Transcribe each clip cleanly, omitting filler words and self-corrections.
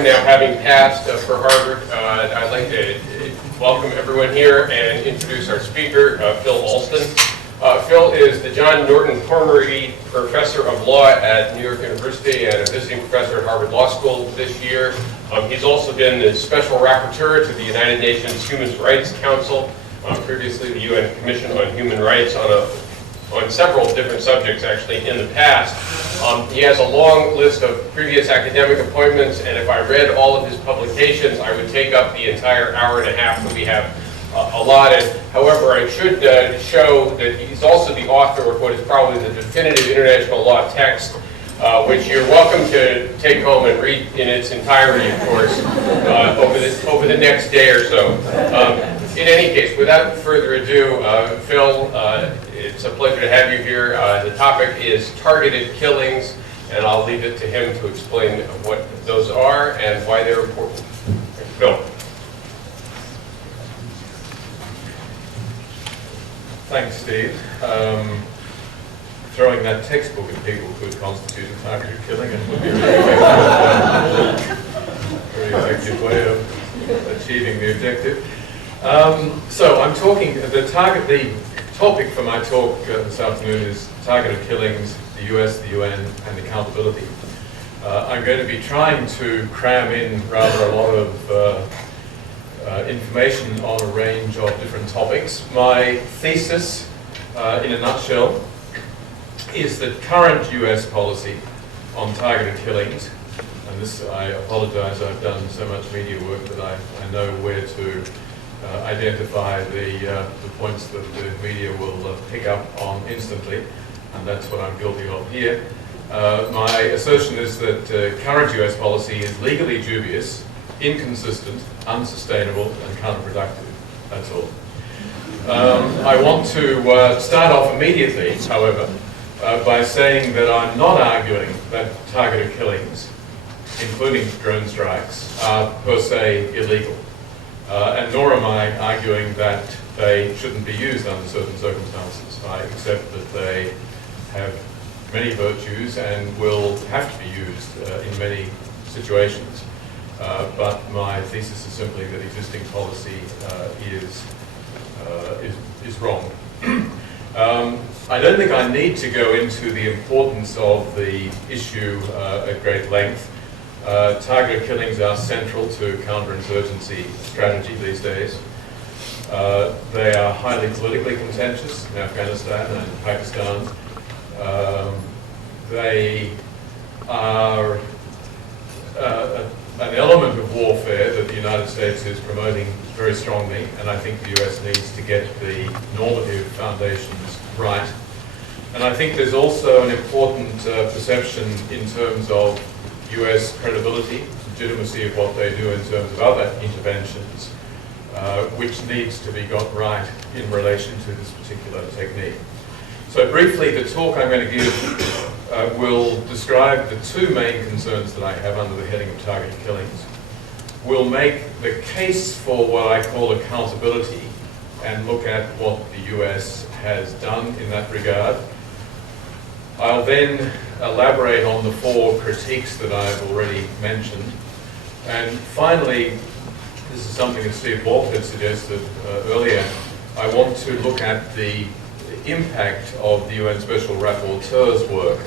time now, having passed for Harvard, I'd like to welcome everyone here and introduce our speaker, Phil Alston. Phil is the John Norton Cormery Professor of Law at New York University and a visiting professor at Harvard Law School this year. He's also been the Special Rapporteur to the United Nations Human Rights Council, previously the UN Commission on Human Rights on several different subjects actually in the past. He has a long list of previous academic appointments, and if I read all of his publications, I would take up the entire hour and a half that we have allotted. However, I should show that he's also the author of what is probably the definitive international law text, which you're welcome to take home and read in its entirety, of course, over the next day or so. In any case, without further ado, Phil, it's a pleasure to have you here. The topic is targeted killings, and I'll leave it to him to explain what those are and why they're important. Phil. Thanks, Steve. Throwing that textbook at people could constitute a targeted killing and would be a very effective way of achieving the objective. So I'm talking, the topic for my talk this afternoon is targeted killings, the US, the UN, and accountability. I'm going to be trying to cram in rather a lot of information on a range of different topics. My thesis, in a nutshell, is that current US policy on targeted killings, and this, I apologize, I've done so much media work that I know where to identify the points that the media will pick up on instantly, and that's what I'm guilty of here. My assertion is that current US policy is legally dubious, inconsistent, unsustainable, and counterproductive. That's all. I want to start off immediately, however, by saying that I'm not arguing that targeted killings, including drone strikes, are per se illegal. And nor am I arguing that they shouldn't be used under certain circumstances. I accept that they have many virtues and will have to be used in many situations. But my thesis is simply that existing policy is wrong. I don't think I need to go into the importance of the issue at great length. Targeted killings are central to counterinsurgency strategy these days. They are highly politically contentious in Afghanistan and Pakistan. They are an element of warfare that the United States is promoting very strongly, and I think the US needs to get the normative foundations right. And I think there's also an important perception in terms of US credibility, legitimacy of what they do in terms of other interventions, which needs to be got right in relation to this particular technique. So briefly, the talk I'm going to give will describe the two main concerns that I have under the heading of targeted killings. We'll make the case for what I call accountability and look at what the US has done in that regard. I'll then elaborate on the four critiques that I've already mentioned. And finally, this is something that Steve Wolf had suggested earlier, I want to look at the impact of the UN Special Rapporteur's work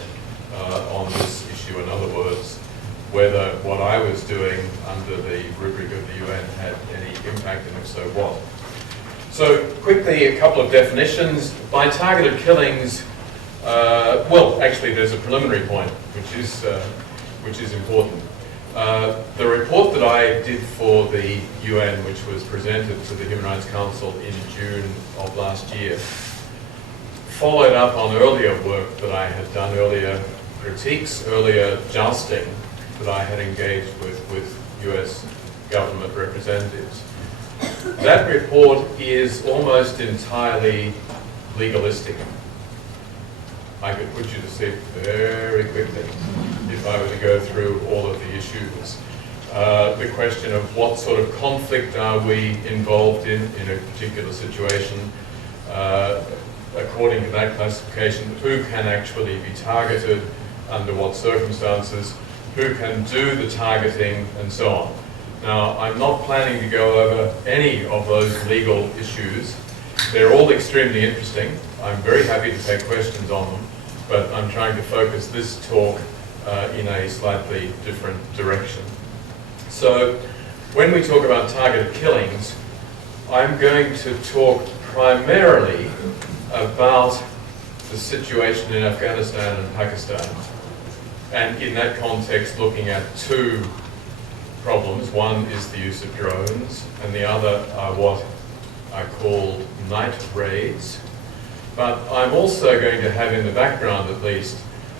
on this issue. In other words, whether what I was doing under the rubric of the UN had any impact, and if so, what. So quickly, a couple of definitions. By targeted killings, well, actually, there's a preliminary point, which is important. The report that I did for the UN, which was presented to the Human Rights Council in June of last year, followed up on earlier work that I had done, earlier critiques, earlier jousting that I had engaged with US government representatives. That report is almost entirely legalistic. I could put you to sleep very quickly if I were to go through all of the issues. The question of what sort of conflict are we involved in a particular situation, according to that classification, who can actually be targeted, under what circumstances, who can do the targeting, and so on. Now, I'm not planning to go over any of those legal issues. They're all extremely interesting. I'm very happy to take questions on them, but I'm trying to focus this talk in a slightly different direction. So, when we talk about targeted killings, I'm going to talk primarily about the situation in Afghanistan and Pakistan, and in that context looking at two problems. One is the use of drones, and the other are what I call night raids. But I'm also going to have in the background at least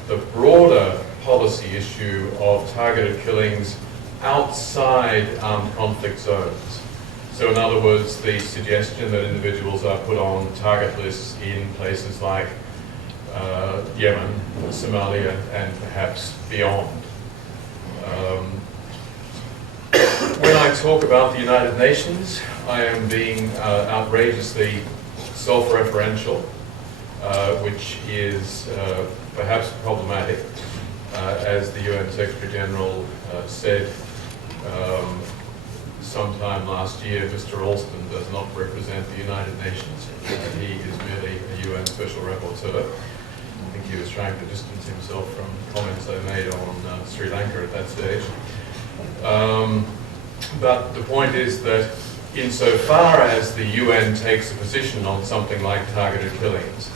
the broader policy issue of targeted killings outside armed conflict zones. So in other words, the suggestion that individuals are put on target lists in places like Yemen, Somalia, and perhaps beyond. When I talk about the United Nations, I am being outrageously self-referential, which is perhaps problematic. As the UN Secretary General said sometime last year, Mr. Alston does not represent the United Nations. He is merely a UN Special Rapporteur. I think he was trying to distance himself from comments I made on Sri Lanka at that stage. But the point is that insofar as the UN takes a position on something like targeted killings,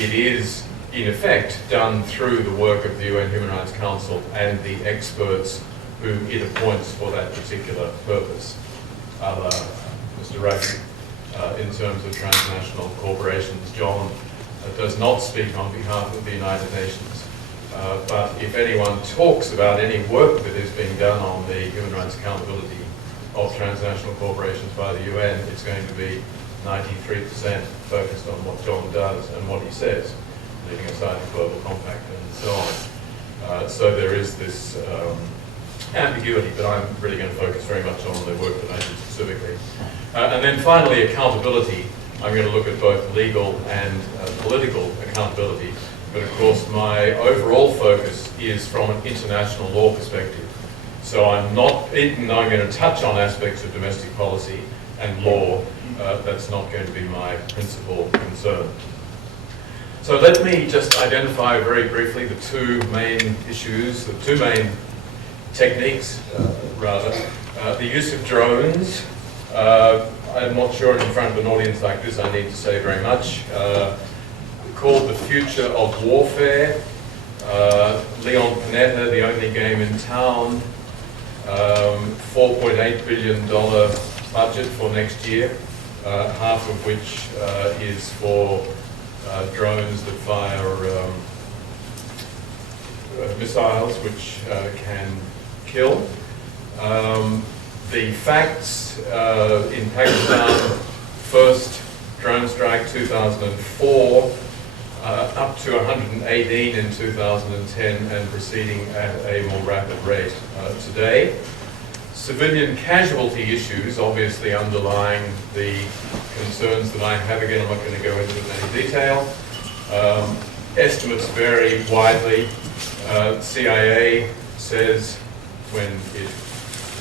it is in effect done through the work of the UN Human Rights Council and the experts whom it appoints for that particular purpose. Mr. Rafi, in terms of transnational corporations, John does not speak on behalf of the United Nations. But if anyone talks about any work that is being done on the human rights accountability of transnational corporations by the UN, it's going to be 93% focused on what John does and what he says, leaving aside the Global Compact and so on. So there is this ambiguity, but I'm really going to focus very much on the work that I do specifically. And then finally, accountability. I'm going to look at both legal and political accountability. But of course, my overall focus is from an international law perspective. So I'm not, even though I'm going to touch on aspects of domestic policy and law, that's not going to be my principal concern. So let me just identify very briefly the two main issues, the two main techniques, rather. The use of drones. I'm not sure in front of an audience like this I need to say very much. Called The Future of Warfare. Leon Panetta, The Only Game in Town. $4.8 billion budget for next year, half of which is for drones that fire missiles which can kill. The facts in Pakistan, first drone strike 2004, up to 118 in 2010 and proceeding at a more rapid rate today. Civilian casualty issues obviously underlying the concerns that I have. Again, I'm not going to go into any detail. Estimates vary widely. CIA says when it,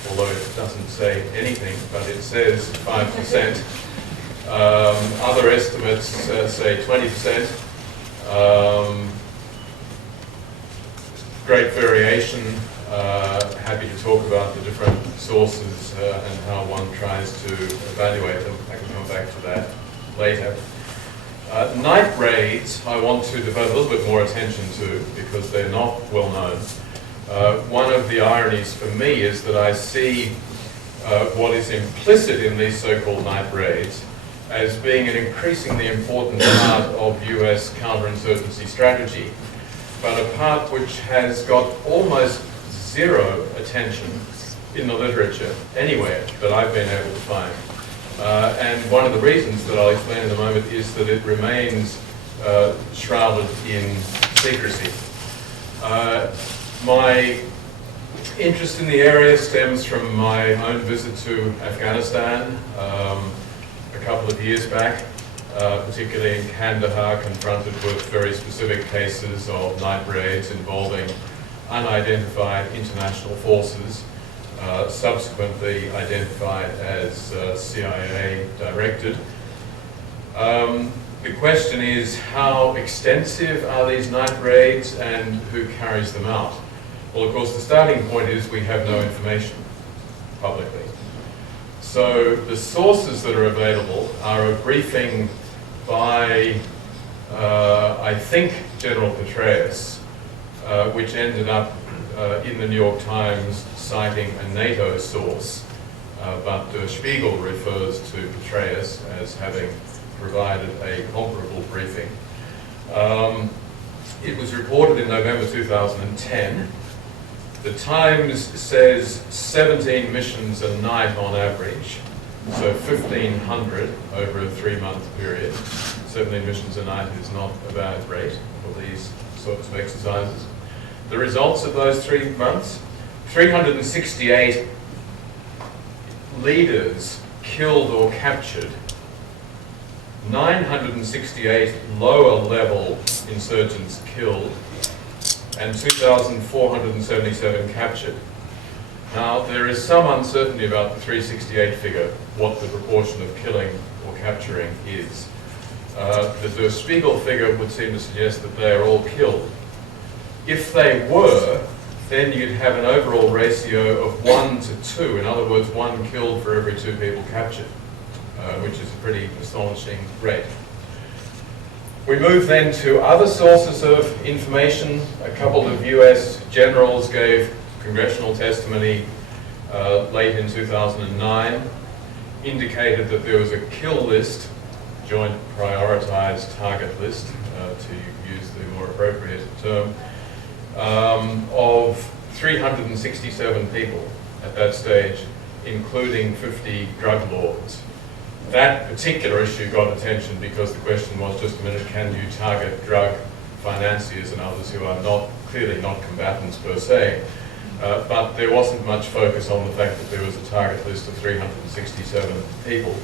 although it doesn't say anything, but it says 5%. Other estimates say 20%. Great variation. Happy to talk about the different sources and how one tries to evaluate them. I can come back to that later. Night raids I want to devote a little bit more attention to because they're not well known. One of the ironies for me is that I see what is implicit in these so-called night raids as being an increasingly important part of US counterinsurgency strategy, but a part which has got almost zero attention in the literature anywhere that I've been able to find. And one of the reasons that I'll explain in a moment is that it remains shrouded in secrecy. My interest in the area stems from my own visit to Afghanistan a couple of years back, particularly in Kandahar, confronted with very specific cases of night raids involving unidentified international forces, subsequently identified as CIA directed. The question is, how extensive are these night raids and who carries them out? Well, of course, the starting point is we have no information publicly. So the sources that are available are a briefing by, I think, General Petraeus, which ended up in the New York Times citing a NATO source, but Der Spiegel refers to Petraeus as having provided a comparable briefing. It was reported in November 2010. The Times says 17 missions a night on average, so 1,500 over a 3-month period. 17 missions a night is not a bad rate for these sorts of exercises. The results of those 3 months, 368 leaders killed or captured, 968 lower level insurgents killed, and 2,477 captured. Now, there is some uncertainty about the 368 figure, what the proportion of killing or capturing is. The Der Spiegel figure would seem to suggest that they are all killed. If they were, then you'd have an overall ratio of 1 to 2. In other words, 1 killed for every 2 people captured, which is a pretty astonishing rate. We move then to other sources of information. A couple of US generals gave congressional testimony late in 2009, indicated that there was a kill list, joint prioritized target list, to use the more appropriate term, of 367 people at that stage, including 50 drug lords. That particular issue got attention because the question was, just a minute, can you target drug financiers and others who are clearly not combatants per se? But there wasn't much focus on the fact that there was a target list of 367 people.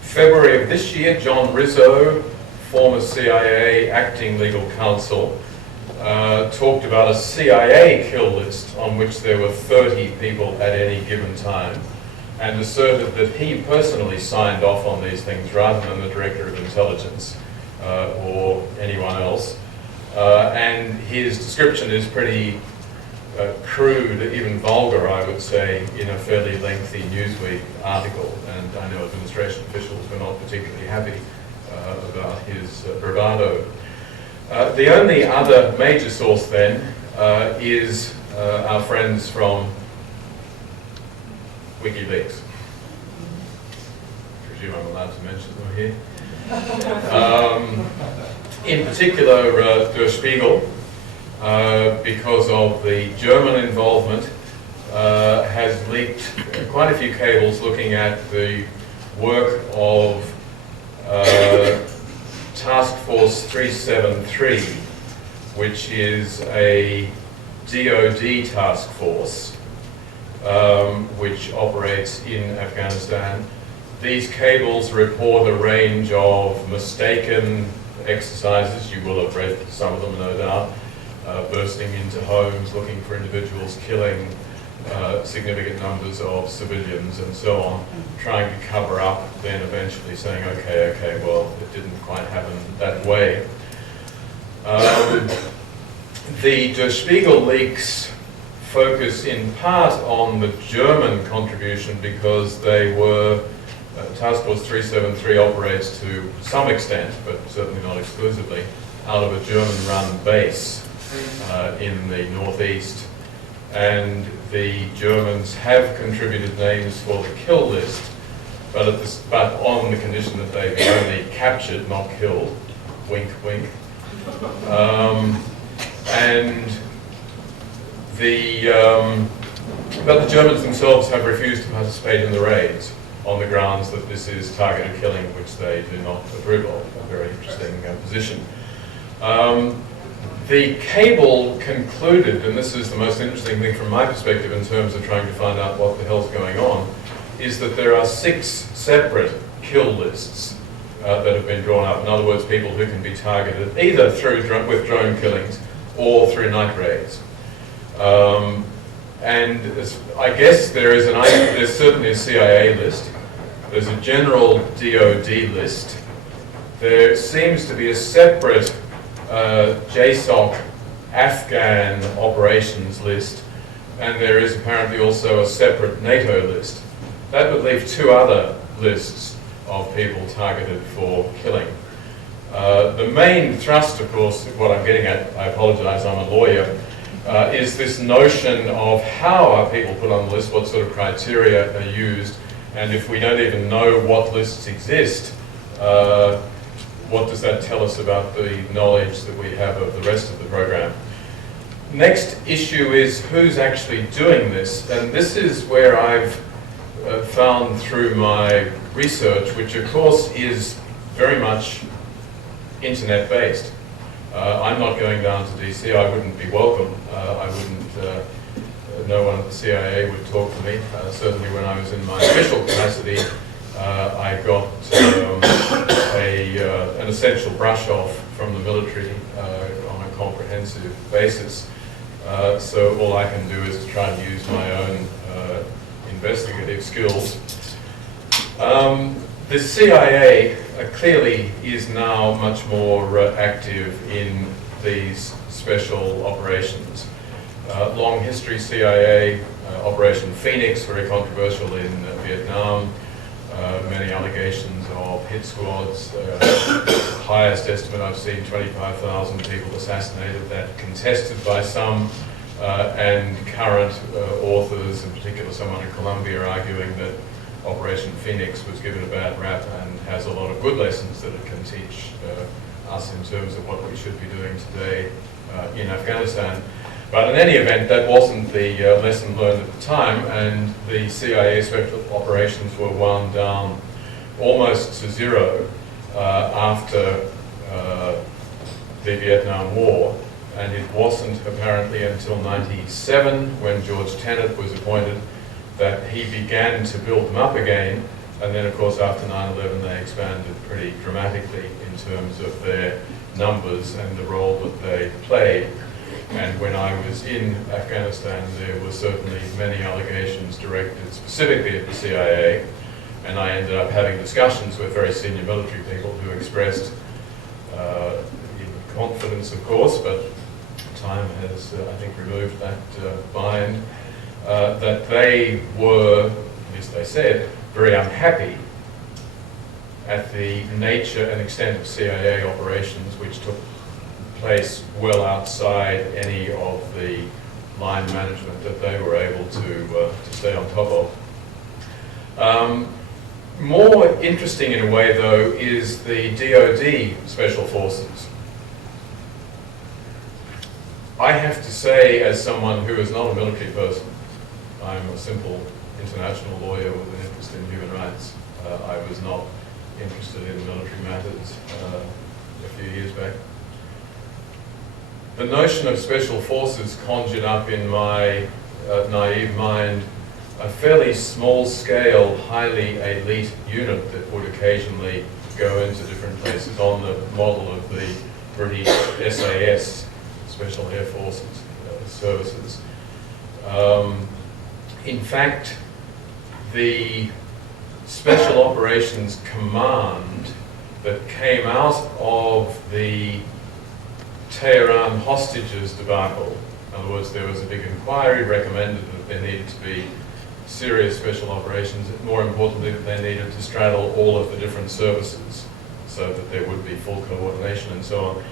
February of this year, John Rizzo, former CIA acting legal counsel, talked about a CIA kill list on which there were 30 people at any given time, and asserted that he personally signed off on these things rather than the Director of Intelligence or anyone else. And his description is pretty crude, even vulgar, I would say, in a fairly lengthy Newsweek article. And I know administration officials were not particularly happy about his bravado. The only other major source then is our friends from WikiLeaks. I presume I'm allowed to mention them here. In particular, Der Spiegel, because of the German involvement, has leaked quite a few cables looking at the work of Task Force 373, which is a DoD task force which operates in Afghanistan. These cables report a range of mistaken exercises. You will have read some of them, no doubt. Bursting into homes, looking for individuals, killing significant numbers of civilians and so on, trying to cover up, then eventually saying, okay, well, it didn't quite happen that way. The Der Spiegel leaks focus in part on the German contribution because they were, Task Force 373 operates to some extent, but certainly not exclusively, out of a German-run base in the northeast. And the Germans have contributed names for the kill list, but on the condition that they be only captured, not killed. Wink, wink. But the Germans themselves have refused to participate in the raids on the grounds that this is targeted killing, which they do not approve of. A very interesting position. The cable concluded, and this is the most interesting thing from my perspective in terms of trying to find out what the hell's going on, is that there are 6 separate kill lists that have been drawn up. In other words, people who can be targeted either with drone killings or through night raids. And I guess there's certainly a CIA list. There's a general DOD list. There seems to be a separate JSOC Afghan operations list, and there is apparently also a separate NATO list. That would leave 2 other lists of people targeted for killing. The main thrust, of course, what I'm getting at, I apologize, I'm a lawyer, is this notion of how are people put on the list, what sort of criteria are used, and if we don't even know what lists exist, what does that tell us about the knowledge that we have of the rest of the program? Next issue is who's actually doing this, and this is where I've found through my research, which of course is very much internet-based. I'm not going down to DC. I wouldn't be welcome. I wouldn't. No one at the CIA would talk to me. Certainly, when I was in my official capacity, I got an essential brush off from the military on a comprehensive basis. So all I can do is try and use my own investigative skills. The CIA clearly is now much more active in these special operations. Long history CIA, Operation Phoenix, very controversial in Vietnam. Many allegations of hit squads. Highest estimate I've seen, 25,000 people assassinated, that contested by some, and current authors, in particular someone in Colombia, arguing that Operation Phoenix was given a bad rap and has a lot of good lessons that it can teach us in terms of what we should be doing today in Afghanistan. But in any event, that wasn't the lesson learned at the time, and the CIA special operations were wound down almost to zero after the Vietnam War. And it wasn't apparently until '97, when George Tenet was appointed, that he began to build them up again. And then, of course, after 9/11, they expanded pretty dramatically in terms of their numbers and the role that they played. And when I was in Afghanistan, there were certainly many allegations directed specifically at the CIA, and I ended up having discussions with very senior military people who expressed in confidence, of course, but time has, I think, removed that bind, that they were, at least they said, very unhappy at the nature and extent of CIA operations, which took place well outside any of the line management that they were able to stay on top of. More interesting in a way, though, is the DoD Special Forces. I have to say, as someone who is not a military person, I'm a simple international lawyer with an interest in human rights. I was not interested in military matters a few years back. The notion of special forces conjured up in my naive mind a fairly small-scale, highly elite unit that would occasionally go into different places on the model of the British SAS, Special Air Forces services. In fact, the Special Operations Command that came out of the Tehran hostages debacle, in other words, there was a big inquiry, recommended that there needed to be serious special operations, more importantly that they needed to straddle all of the different services so that there would be full coordination and so on.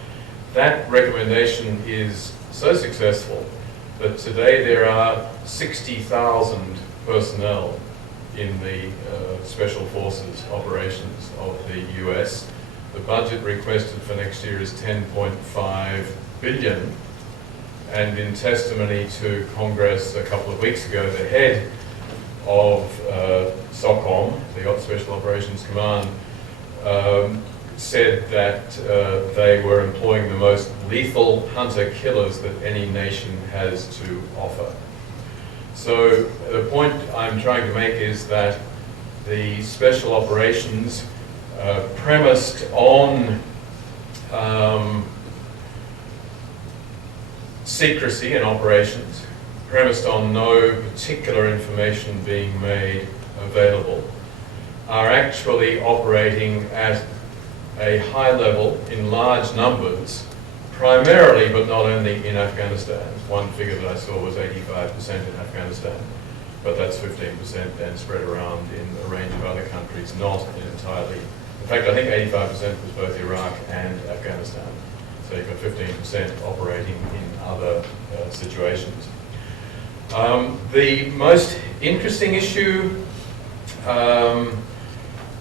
That recommendation is so successful that today there are 60,000 personnel in the Special Forces operations of the US. The budget requested for next year is $10.5 billion. And in testimony to Congress a couple of weeks ago, the head of SOCOM, the Special Operations Command, said that they were employing the most lethal hunter-killers that any nation has to offer. So the point I'm trying to make is that the special operations premised on secrecy in operations, premised on no particular information being made available, are actually operating at a high level in large numbers, primarily but not only in Afghanistan. One figure that I saw was 85% in Afghanistan, but that's 15% then spread around in a range of other countries, not entirely. In fact, I think 85% was both Iraq and Afghanistan. So you've got 15% operating in other situations. The most interesting issue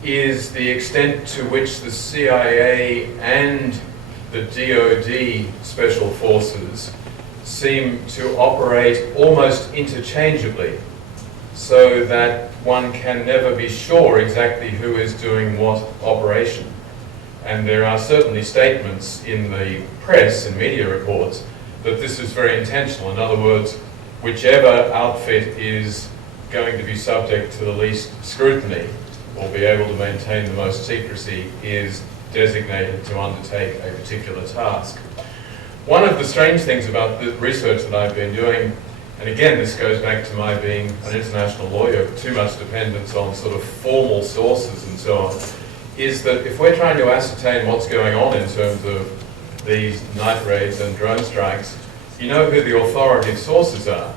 is the extent to which the CIA and the DoD special forces seem to operate almost interchangeably, so that one can never be sure exactly who is doing what operation. And there are certainly statements in the press and media reports that this is very intentional. In other words, whichever outfit is going to be subject to the least scrutiny or be able to maintain the most secrecy is designated to undertake a particular task. One of the strange things about the research that I've been doing, and again this goes back to my being an international lawyer, too much dependence on sort of formal sources and so on, is that if we're trying to ascertain what's going on in terms of these night raids and drone strikes, you know who the authoritative sources are.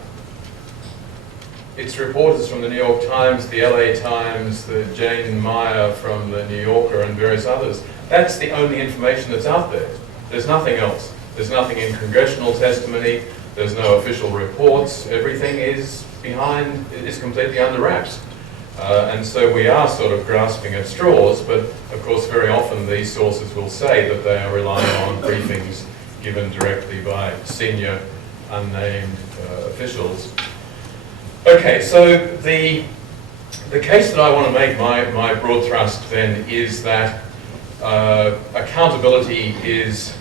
It's reporters from the New York Times, the LA Times, the Jane Meyer from the New Yorker and various others. That's the only information that's out there. There's nothing else. There's nothing in congressional testimony. There's no official reports. Everything is completely under wraps. And so we are sort of grasping at straws, but of course very often these sources will say that they are relying on briefings given directly by senior unnamed officials. Okay, so the case that I want to make, my broad thrust then, is that accountability is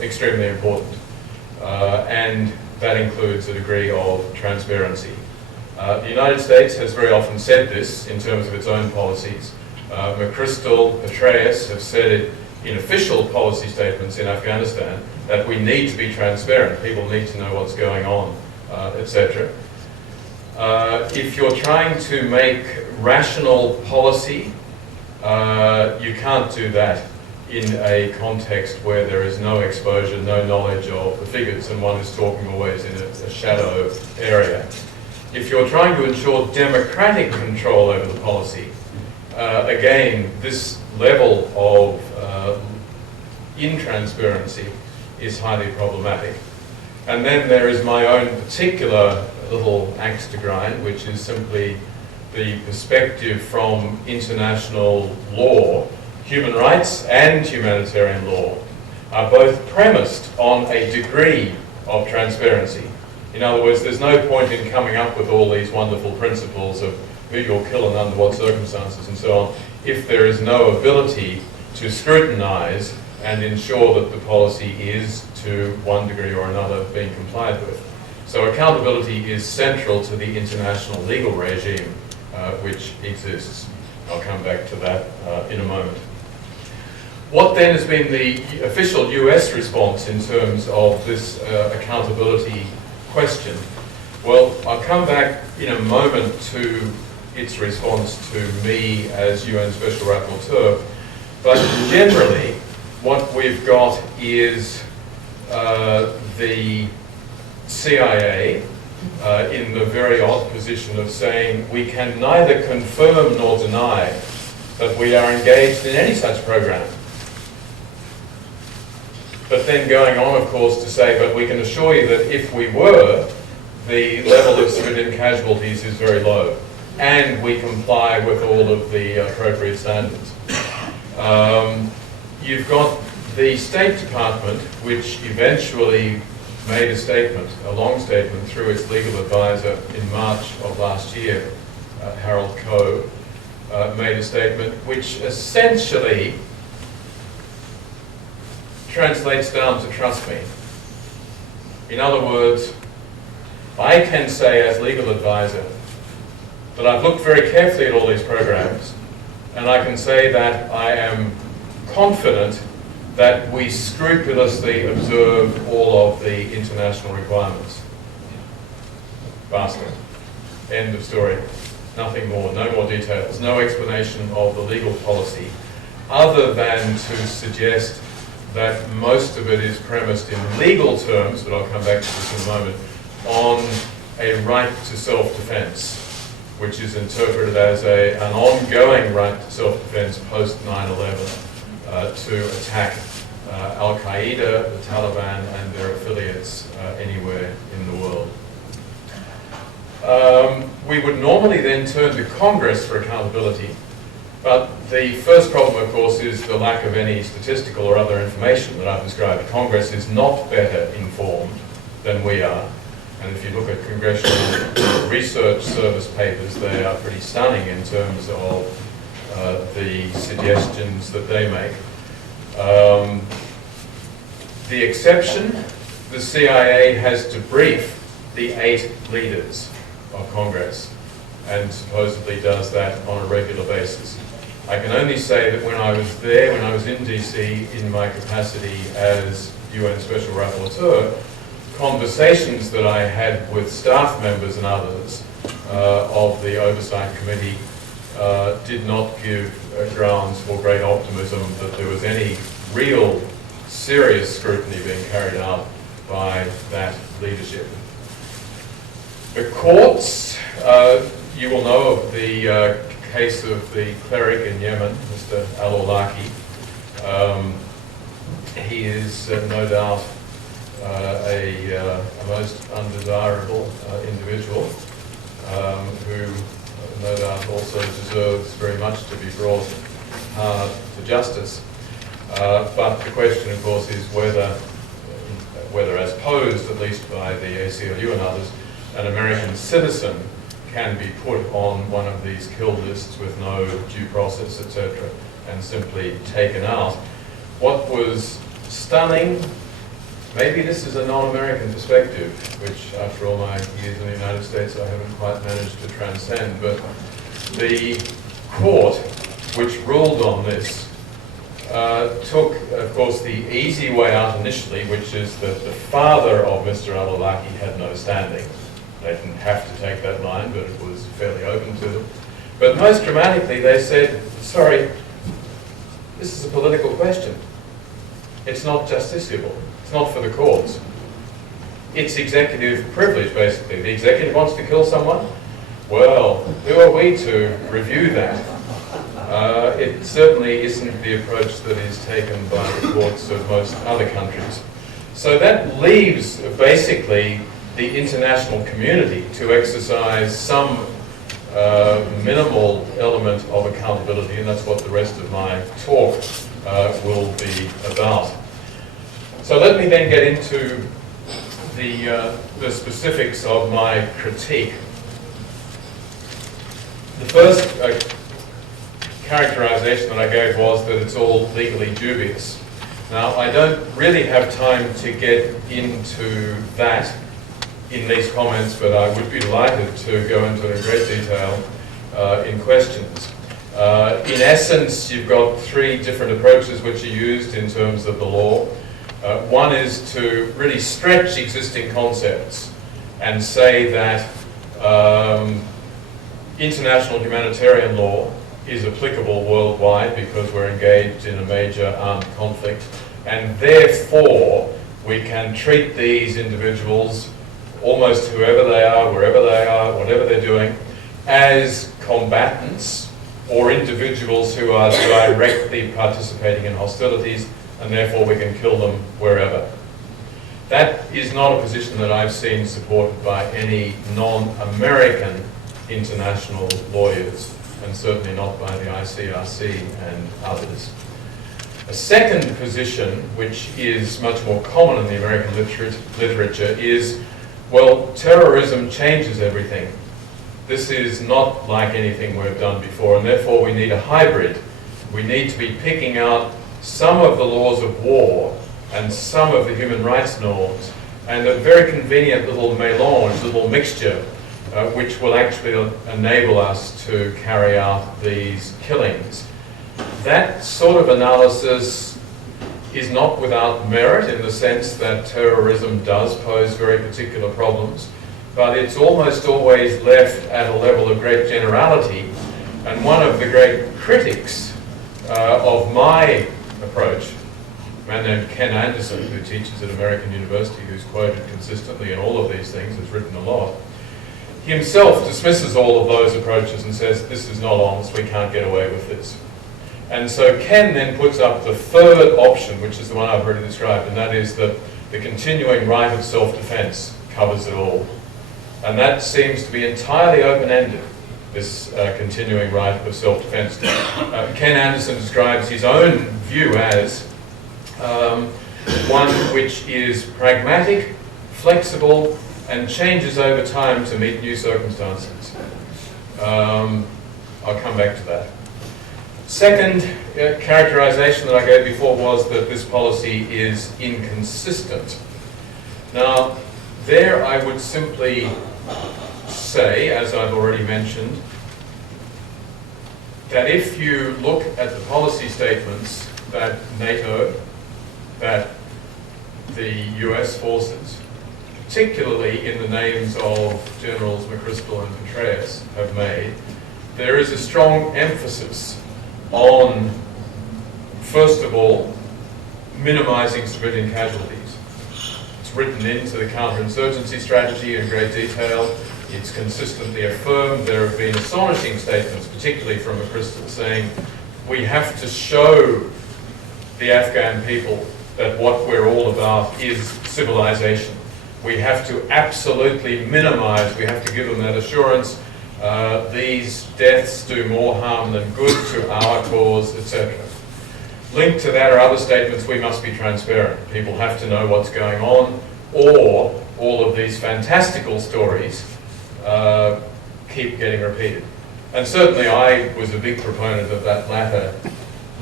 extremely important, and that includes a degree of transparency. The United States has very often said this in terms of its own policies. McChrystal, Petraeus have said it in official policy statements in Afghanistan that we need to be transparent. People need to know what's going on, etc. If you're trying to make rational policy, you can't do that in a context where there is no exposure, no knowledge of the figures, and one is talking always in a shadow area. If you're trying to ensure democratic control over the policy, again, this level of intransparency is highly problematic. And then there is my own particular little axe to grind, which is simply the perspective from international law. Human rights and humanitarian law are both premised on a degree of transparency. In other words, there's no point in coming up with all these wonderful principles of who you'll kill and under what circumstances and so on, if there is no ability to scrutinize and ensure that the policy is, to one degree or another, being complied with. So accountability is central to the international legal regime which exists. I'll come back to that in a moment. What then has been the official US response in terms of this accountability question? Well, I'll come back in a moment to its response to me as UN Special Rapporteur, but generally what we've got is the CIA in the very odd position of saying we can neither confirm nor deny that we are engaged in any such program. But then going on, of course, to say, but we can assure you that if we were, the level of civilian casualties is very low, and we comply with all of the appropriate standards. You've got the State Department, which eventually made a statement, a long statement, through its legal advisor in March of last year, Harold Coe, made a statement which essentially translates down to trust me. In other words, I can say as legal advisor that I've looked very carefully at all these programs, and I can say that I am confident that we scrupulously observe all of the international requirements. Basta. End of story. Nothing more, no more details, no explanation of the legal policy, other than to suggest that most of it is premised in legal terms, but I'll come back to this in a moment, on a right to self-defense, which is interpreted as an ongoing right to self-defense post 9/11 to attack Al-Qaeda, the Taliban, and their affiliates anywhere in the world. We would normally then turn to Congress for accountability, but the first problem, of course, is the lack of any statistical or other information that I've described. Congress is not better informed than we are, and if you look at Congressional Research Service papers, they are pretty stunning in terms of the suggestions that they make. The exception, the CIA has to brief the 8 leaders of Congress, and supposedly does that on a regular basis. I can only say that when I was there, when I was in DC in my capacity as UN Special Rapporteur, conversations that I had with staff members and others of the Oversight Committee did not give grounds for great optimism that there was any real serious scrutiny being carried out by that leadership. The courts, you will know of the case of the cleric in Yemen, Mr. Al-Awlaki. He is no doubt a most undesirable individual who no doubt also deserves very much to be brought to justice. But the question, of course, is whether as posed, at least by the ACLU and others, an American citizen can be put on one of these kill lists with no due process, etc., and simply taken out. What was stunning, maybe this is a non-American perspective, which after all my years in the United States I haven't quite managed to transcend, but the court which ruled on this took, of course, the easy way out initially, which is that the father of Mr. Al-Awlaki had no standing. They didn't have to take that line, but it was fairly open to them. But most dramatically, they said, sorry, this is a political question. It's not justiciable. It's not for the courts. It's executive privilege, basically. The executive wants to kill someone. Well, who are we to review that? It certainly isn't the approach that is taken by the courts of most other countries. So that leaves basically the international community to exercise some minimal element of accountability, and that's what the rest of my talk will be about. So let me then get into the specifics of my critique. The first characterization that I gave was that it's all legally dubious. Now, I don't really have time to get into that in these comments, but I would be delighted to go into it in great detail in questions. In essence, you've got 3 different approaches which are used in terms of the law. One is to really stretch existing concepts and say that international humanitarian law is applicable worldwide because we're engaged in a major armed conflict, and therefore we can treat these individuals, almost whoever they are, wherever they are, whatever they're doing, as combatants or individuals who are directly participating in hostilities, and therefore we can kill them wherever. That is not a position that I've seen supported by any non-American international lawyers, and certainly not by the ICRC and others. A second position, which is much more common in the American literature, is, well, terrorism changes everything. This is not like anything we've done before, and therefore we need a hybrid. We need to be picking out some of the laws of war and some of the human rights norms, and a very convenient little mélange, little mixture, which will actually enable us to carry out these killings. That sort of analysis is not without merit in the sense that terrorism does pose very particular problems, but it's almost always left at a level of great generality. And one of the great critics of my approach, a man named Ken Anderson, who teaches at American University, who's quoted consistently in all of these things, has written a lot, he himself dismisses all of those approaches and says, this is not honest, we can't get away with this. And so Ken then puts up the third option, which is the one I've already described, and that is that the continuing right of self-defense covers it all. And that seems to be entirely open-ended, this continuing right of self-defense. Ken Anderson describes his own view as one which is pragmatic, flexible, and changes over time to meet new circumstances. I'll come back to that. Second characterization that I gave before was that this policy is inconsistent. Now, there I would simply say, as I've already mentioned, that if you look at the policy statements that NATO, that the US forces, particularly in the names of Generals McChrystal and Petraeus, have made, there is a strong emphasis on, first of all, minimizing civilian casualties. It's written into the counterinsurgency strategy in great detail. It's consistently affirmed. There have been astonishing statements, particularly from McChrystal, saying we have to show the Afghan people that what we're all about is civilization. We have to absolutely minimize, we have to give them that assurance, these deaths do more harm than good to our cause, etc. Linked to that are other statements, we must be transparent. People have to know what's going on, or all of these fantastical stories keep getting repeated. And certainly I was a big proponent of that latter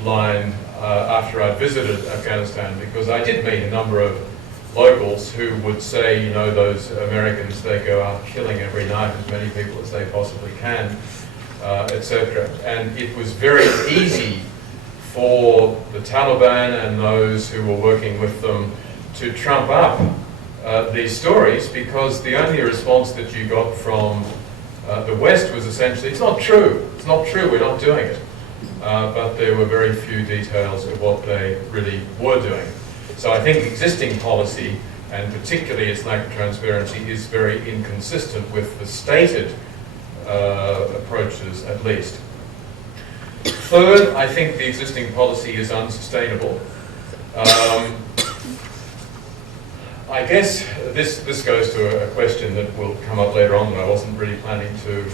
line after I visited Afghanistan, because I did meet a number of locals who would say, you know, those Americans, they go out killing every night as many people as they possibly can, etc. And it was very easy for the Taliban and those who were working with them to trump up these stories, because the only response that you got from the West was essentially, it's not true, we're not doing it. But there were very few details of what they really were doing. So I think existing policy, and particularly its lack of transparency, is very inconsistent with the stated approaches, at least. Third, I think the existing policy is unsustainable. I guess this goes to a question that will come up later on that I wasn't really planning to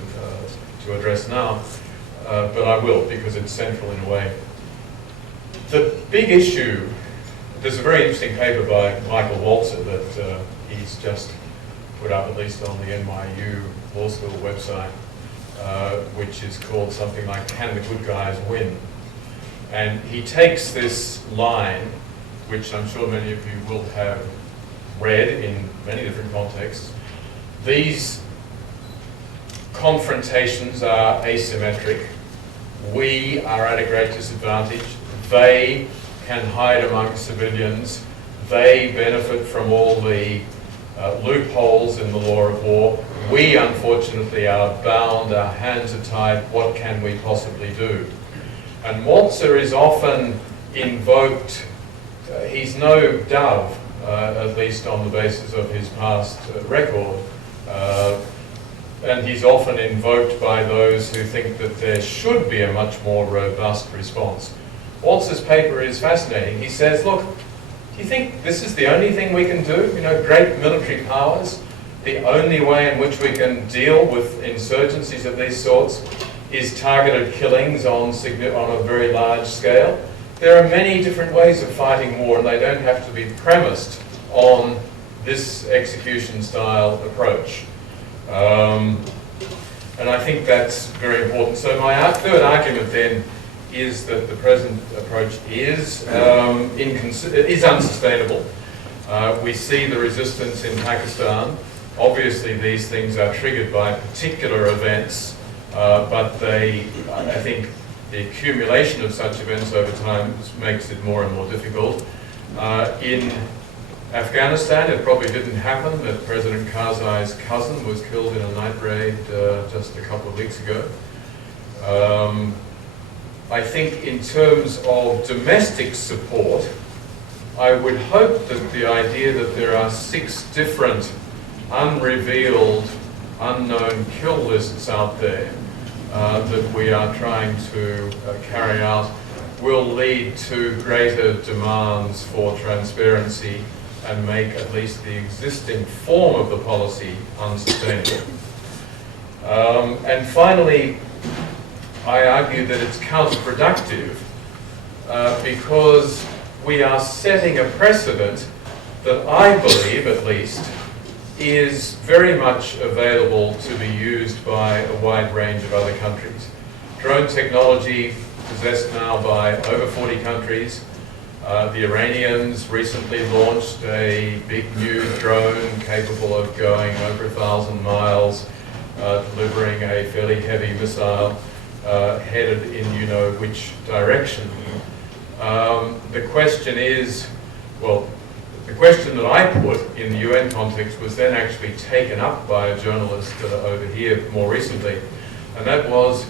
address now, but I will, because it's central in a way. The big issue, there's a very interesting paper by Michael Walzer that he's just put up, at least on the NYU Law School website, which is called something like "Can the Good Guys Win?" And he takes this line, which I'm sure many of you will have read in many different contexts. These confrontations are asymmetric. We are at a great disadvantage. They can hide among civilians. They benefit from all the loopholes in the law of war. We, unfortunately, are bound. Our hands are tied. What can we possibly do? And Walzer is often invoked. He's no dove, at least on the basis of his past record. And he's often invoked by those who think that there should be a much more robust response. Walzer's paper is fascinating. He says, look, do you think this is the only thing we can do? You know, great military powers, the only way in which we can deal with insurgencies of these sorts is targeted killings on a very large scale. There are many different ways of fighting war, and they don't have to be premised on this execution-style approach. And I think that's very important. So my third argument then is that the present approach is unsustainable. We see the resistance in Pakistan. Obviously these things are triggered by particular events, but I think the accumulation of such events over time makes it more and more difficult. In Afghanistan, it probably didn't happen that President Karzai's cousin was killed in a night raid just a couple of weeks ago. I think in terms of domestic support, I would hope that the idea that there are 6 different unrevealed, unknown kill lists out there that we are trying to carry out will lead to greater demands for transparency and make at least the existing form of the policy unsustainable. And finally, I argue that it's counterproductive because we are setting a precedent that I believe, at least, is very much available to be used by a wide range of other countries. Drone technology possessed now by over 40 countries. The Iranians recently launched a big new drone capable of going over 1,000 miles, delivering a fairly heavy missile headed in you-know-which direction. The question is, well, the question that I put in the UN context was then actually taken up by a journalist over here more recently, and that was,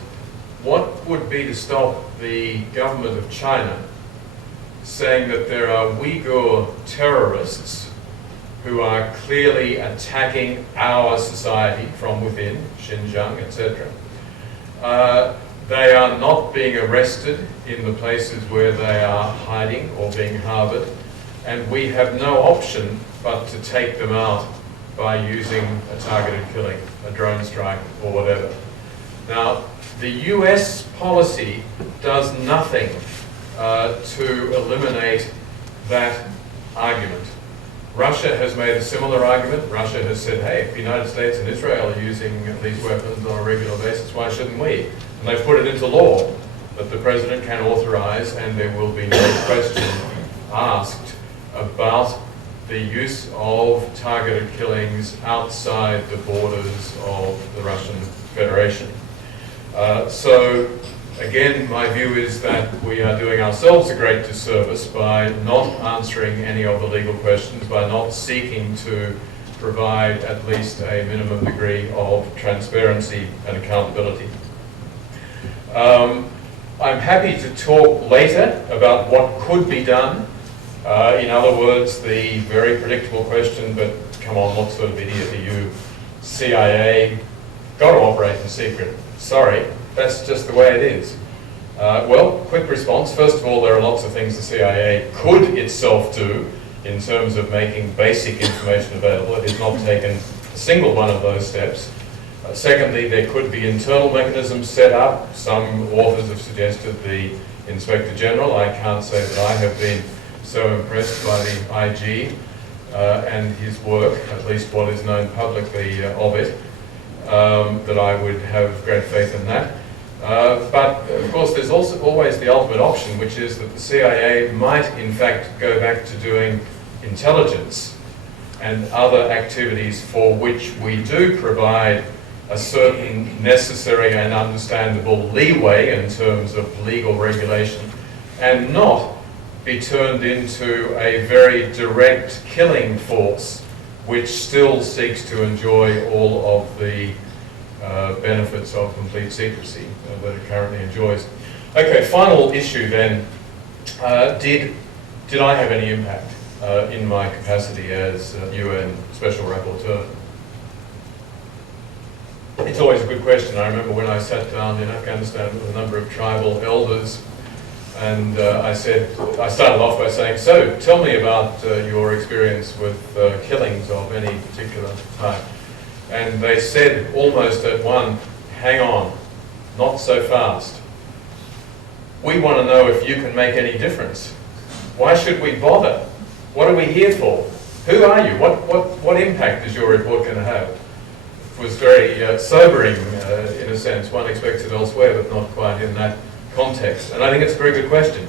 what would be to stop the government of China saying that there are Uyghur terrorists who are clearly attacking our society from within, Xinjiang, etc. They are not being arrested in the places where they are hiding or being harbored, and we have no option but to take them out by using a targeted killing, a drone strike, or whatever. Now, the US policy does nothing to eliminate that argument. Russia has made a similar argument. Russia has said, hey, if the United States and Israel are using these weapons on a regular basis, why shouldn't we? And they've put it into law that the president can authorize, and there will be no question asked about the use of targeted killings outside the borders of the Russian Federation. So, again, my view is that we are doing ourselves a great disservice by not answering any of the legal questions, by not seeking to provide at least a minimum degree of transparency and accountability. I'm happy to talk later about what could be done. In other words, the very predictable question, but come on, what sort of idiot are you? CIA, got to operate in secret. Sorry, that's just the way it is. Well, quick response. First of all, there are lots of things the CIA could itself do in terms of making basic information available. It has not taken a single one of those steps. Secondly, there could be internal mechanisms set up. Some authors have suggested the Inspector General. I can't say that I have been so impressed by the IG and his work, at least what is known publicly of it, that I would have great faith in that. But of course there's also always the ultimate option, which is that the CIA might in fact go back to doing intelligence and other activities for which we do provide a certain necessary and understandable leeway in terms of legal regulation, and not be turned into a very direct killing force which still seeks to enjoy all of the benefits of complete secrecy that it currently enjoys. Okay, final issue then. Did I have any impact in my capacity as UN Special Rapporteur? It's always a good question. I remember when I sat down in Afghanistan with a number of tribal elders, and I started off by saying, so tell me about your experience with killings of any particular type. And they said almost at one, hang on, not so fast. We want to know if you can make any difference. Why should we bother? What are we here for? Who are you? What impact is your report going to have? It was very sobering in a sense. One expects it elsewhere, but not quite in that context. And I think it's a very good question.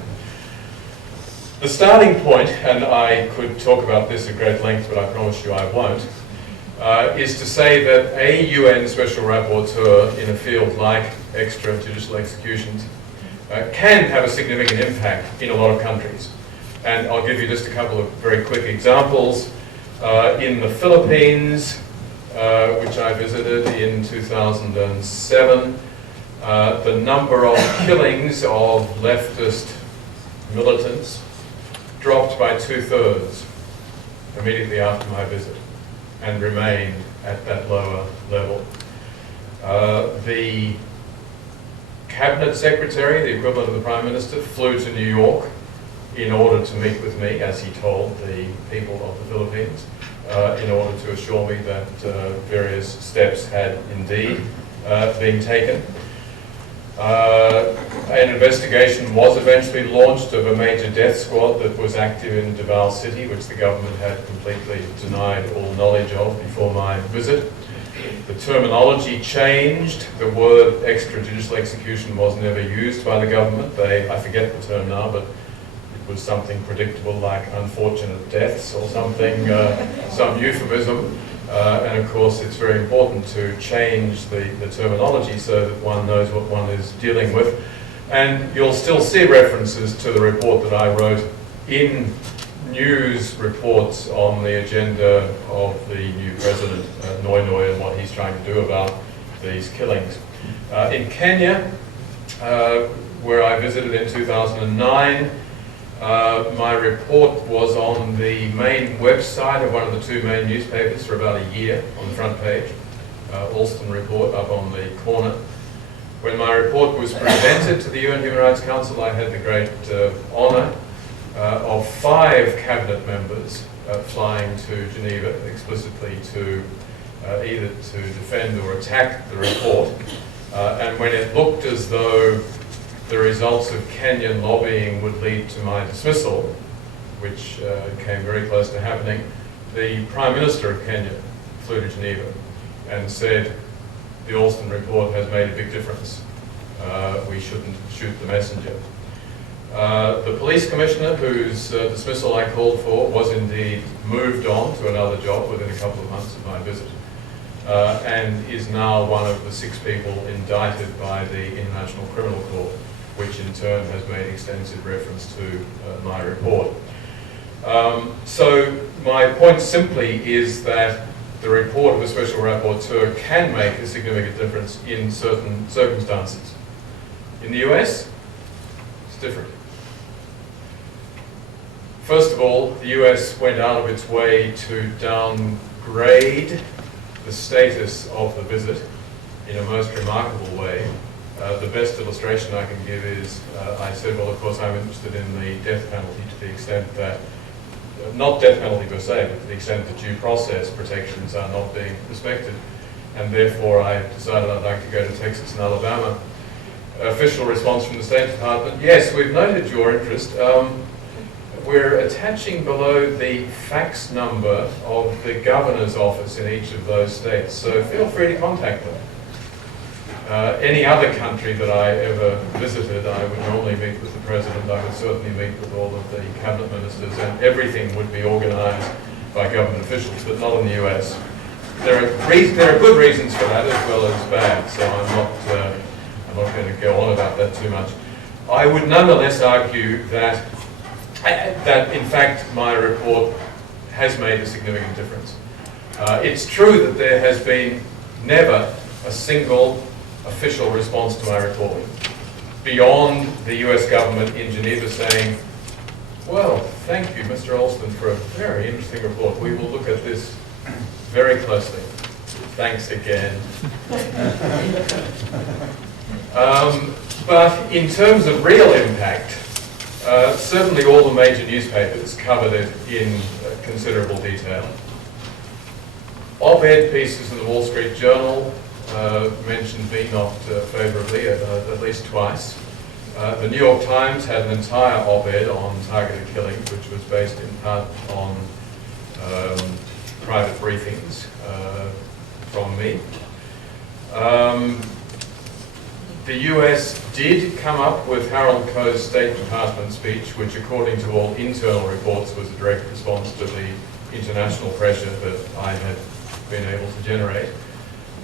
The starting point, and I could talk about this at great length, but I promise you I won't, is to say that a UN Special Rapporteur in a field like extrajudicial executions can have a significant impact in a lot of countries. And I'll give you just a couple of very quick examples. In the Philippines, which I visited in 2007, the number of killings of leftist militants dropped by 2/3 immediately after my visit and remained at that lower level. The cabinet secretary, the equivalent of the prime minister, flew to New York in order to meet with me, as he told the people of the Philippines, in order to assure me that various steps had indeed been taken. An investigation was eventually launched of a major death squad that was active in Davao City, which the government had completely denied all knowledge of before my visit. The terminology changed. The word extrajudicial execution was never used by the government. I forget the term now, but it was something predictable like unfortunate deaths or something, some euphemism. And of course, it's very important to change the terminology so that one knows what one is dealing with. And you'll still see references to the report that I wrote in news reports on the agenda of the new president, Noi Noi, and what he's trying to do about these killings. In Kenya, where I visited in 2009, my report was on the main website of one of the two main newspapers for about a year on the front page, Alston report up on the corner. When my report was presented to the UN Human Rights Council, I had the great honour of 5 cabinet members flying to Geneva explicitly to either to defend or attack the report. And when it looked as though the results of Kenyan lobbying would lead to my dismissal, which came very close to happening, the Prime Minister of Kenya flew to Geneva and said, the Alston report has made a big difference. We shouldn't shoot the messenger. The police commissioner, whose dismissal I called for, was indeed moved on to another job within a couple of months of my visit, and is now one of the 6 people indicted by the International Criminal Court, which in turn has made extensive reference to my report. So my point simply is that the report of a special rapporteur can make a significant difference in certain circumstances. In the US, it's different. First of all, the US went out of its way to downgrade the status of the visit in a most remarkable way. The best illustration I can give is, I said, well, of course, I'm interested in the death penalty to the extent that, not death penalty per se, but to the extent that due process protections are not being respected. And therefore, I decided I'd like to go to Texas and Alabama. Official response from the State Department, yes, we've noted your interest. We're attaching below the fax number of the governor's office in each of those states, so feel free to contact them. Any other country that I ever visited, I would normally meet with the president. I would certainly meet with all of the cabinet ministers, and everything would be organized by government officials, but not in the US. There are good reasons for that as well as bad, so I'm not going to go on about that too much. I would nonetheless argue that in fact my report has made a significant difference. It's true that there has been never a single official response to my report beyond the US government in Geneva saying, well, thank you, Mr. Alston, for a very interesting report. We will look at this very closely. Thanks again. But in terms of real impact, certainly all the major newspapers covered it in considerable detail. Op-ed pieces in the Wall Street Journal mentioned me not favourably at least twice. The New York Times had an entire op-ed on targeted killings, which was based in part on private briefings from me. The US did come up with Harold Koh's State Department speech, which according to all internal reports was a direct response to the international pressure that I had been able to generate.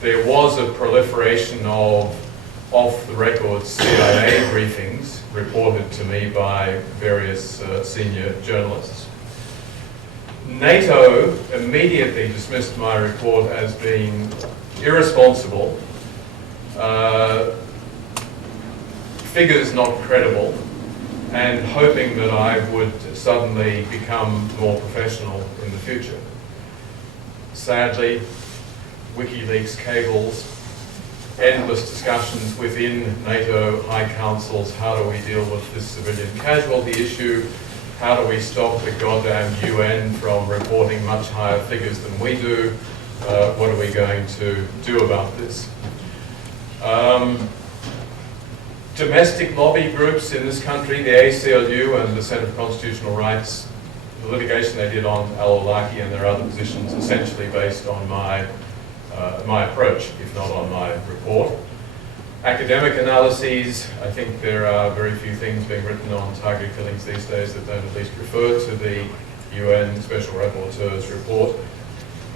There was a proliferation of off-the-record CIA briefings reported to me by various senior journalists. NATO immediately dismissed my report as being irresponsible, figures not credible, and hoping that I would suddenly become more professional in the future. Sadly, WikiLeaks cables, endless discussions within NATO high councils, how do we deal with this civilian casualty issue, how do we stop the goddamn UN from reporting much higher figures than we do, what are we going to do about this? Domestic lobby groups in this country, the ACLU and the Centre for Constitutional Rights, the litigation they did on al-Awlaki and their other positions, essentially based on my approach, if not on my report. Academic analyses, I think there are very few things being written on targeted killings these days that don't at least refer to the UN Special Rapporteur's report.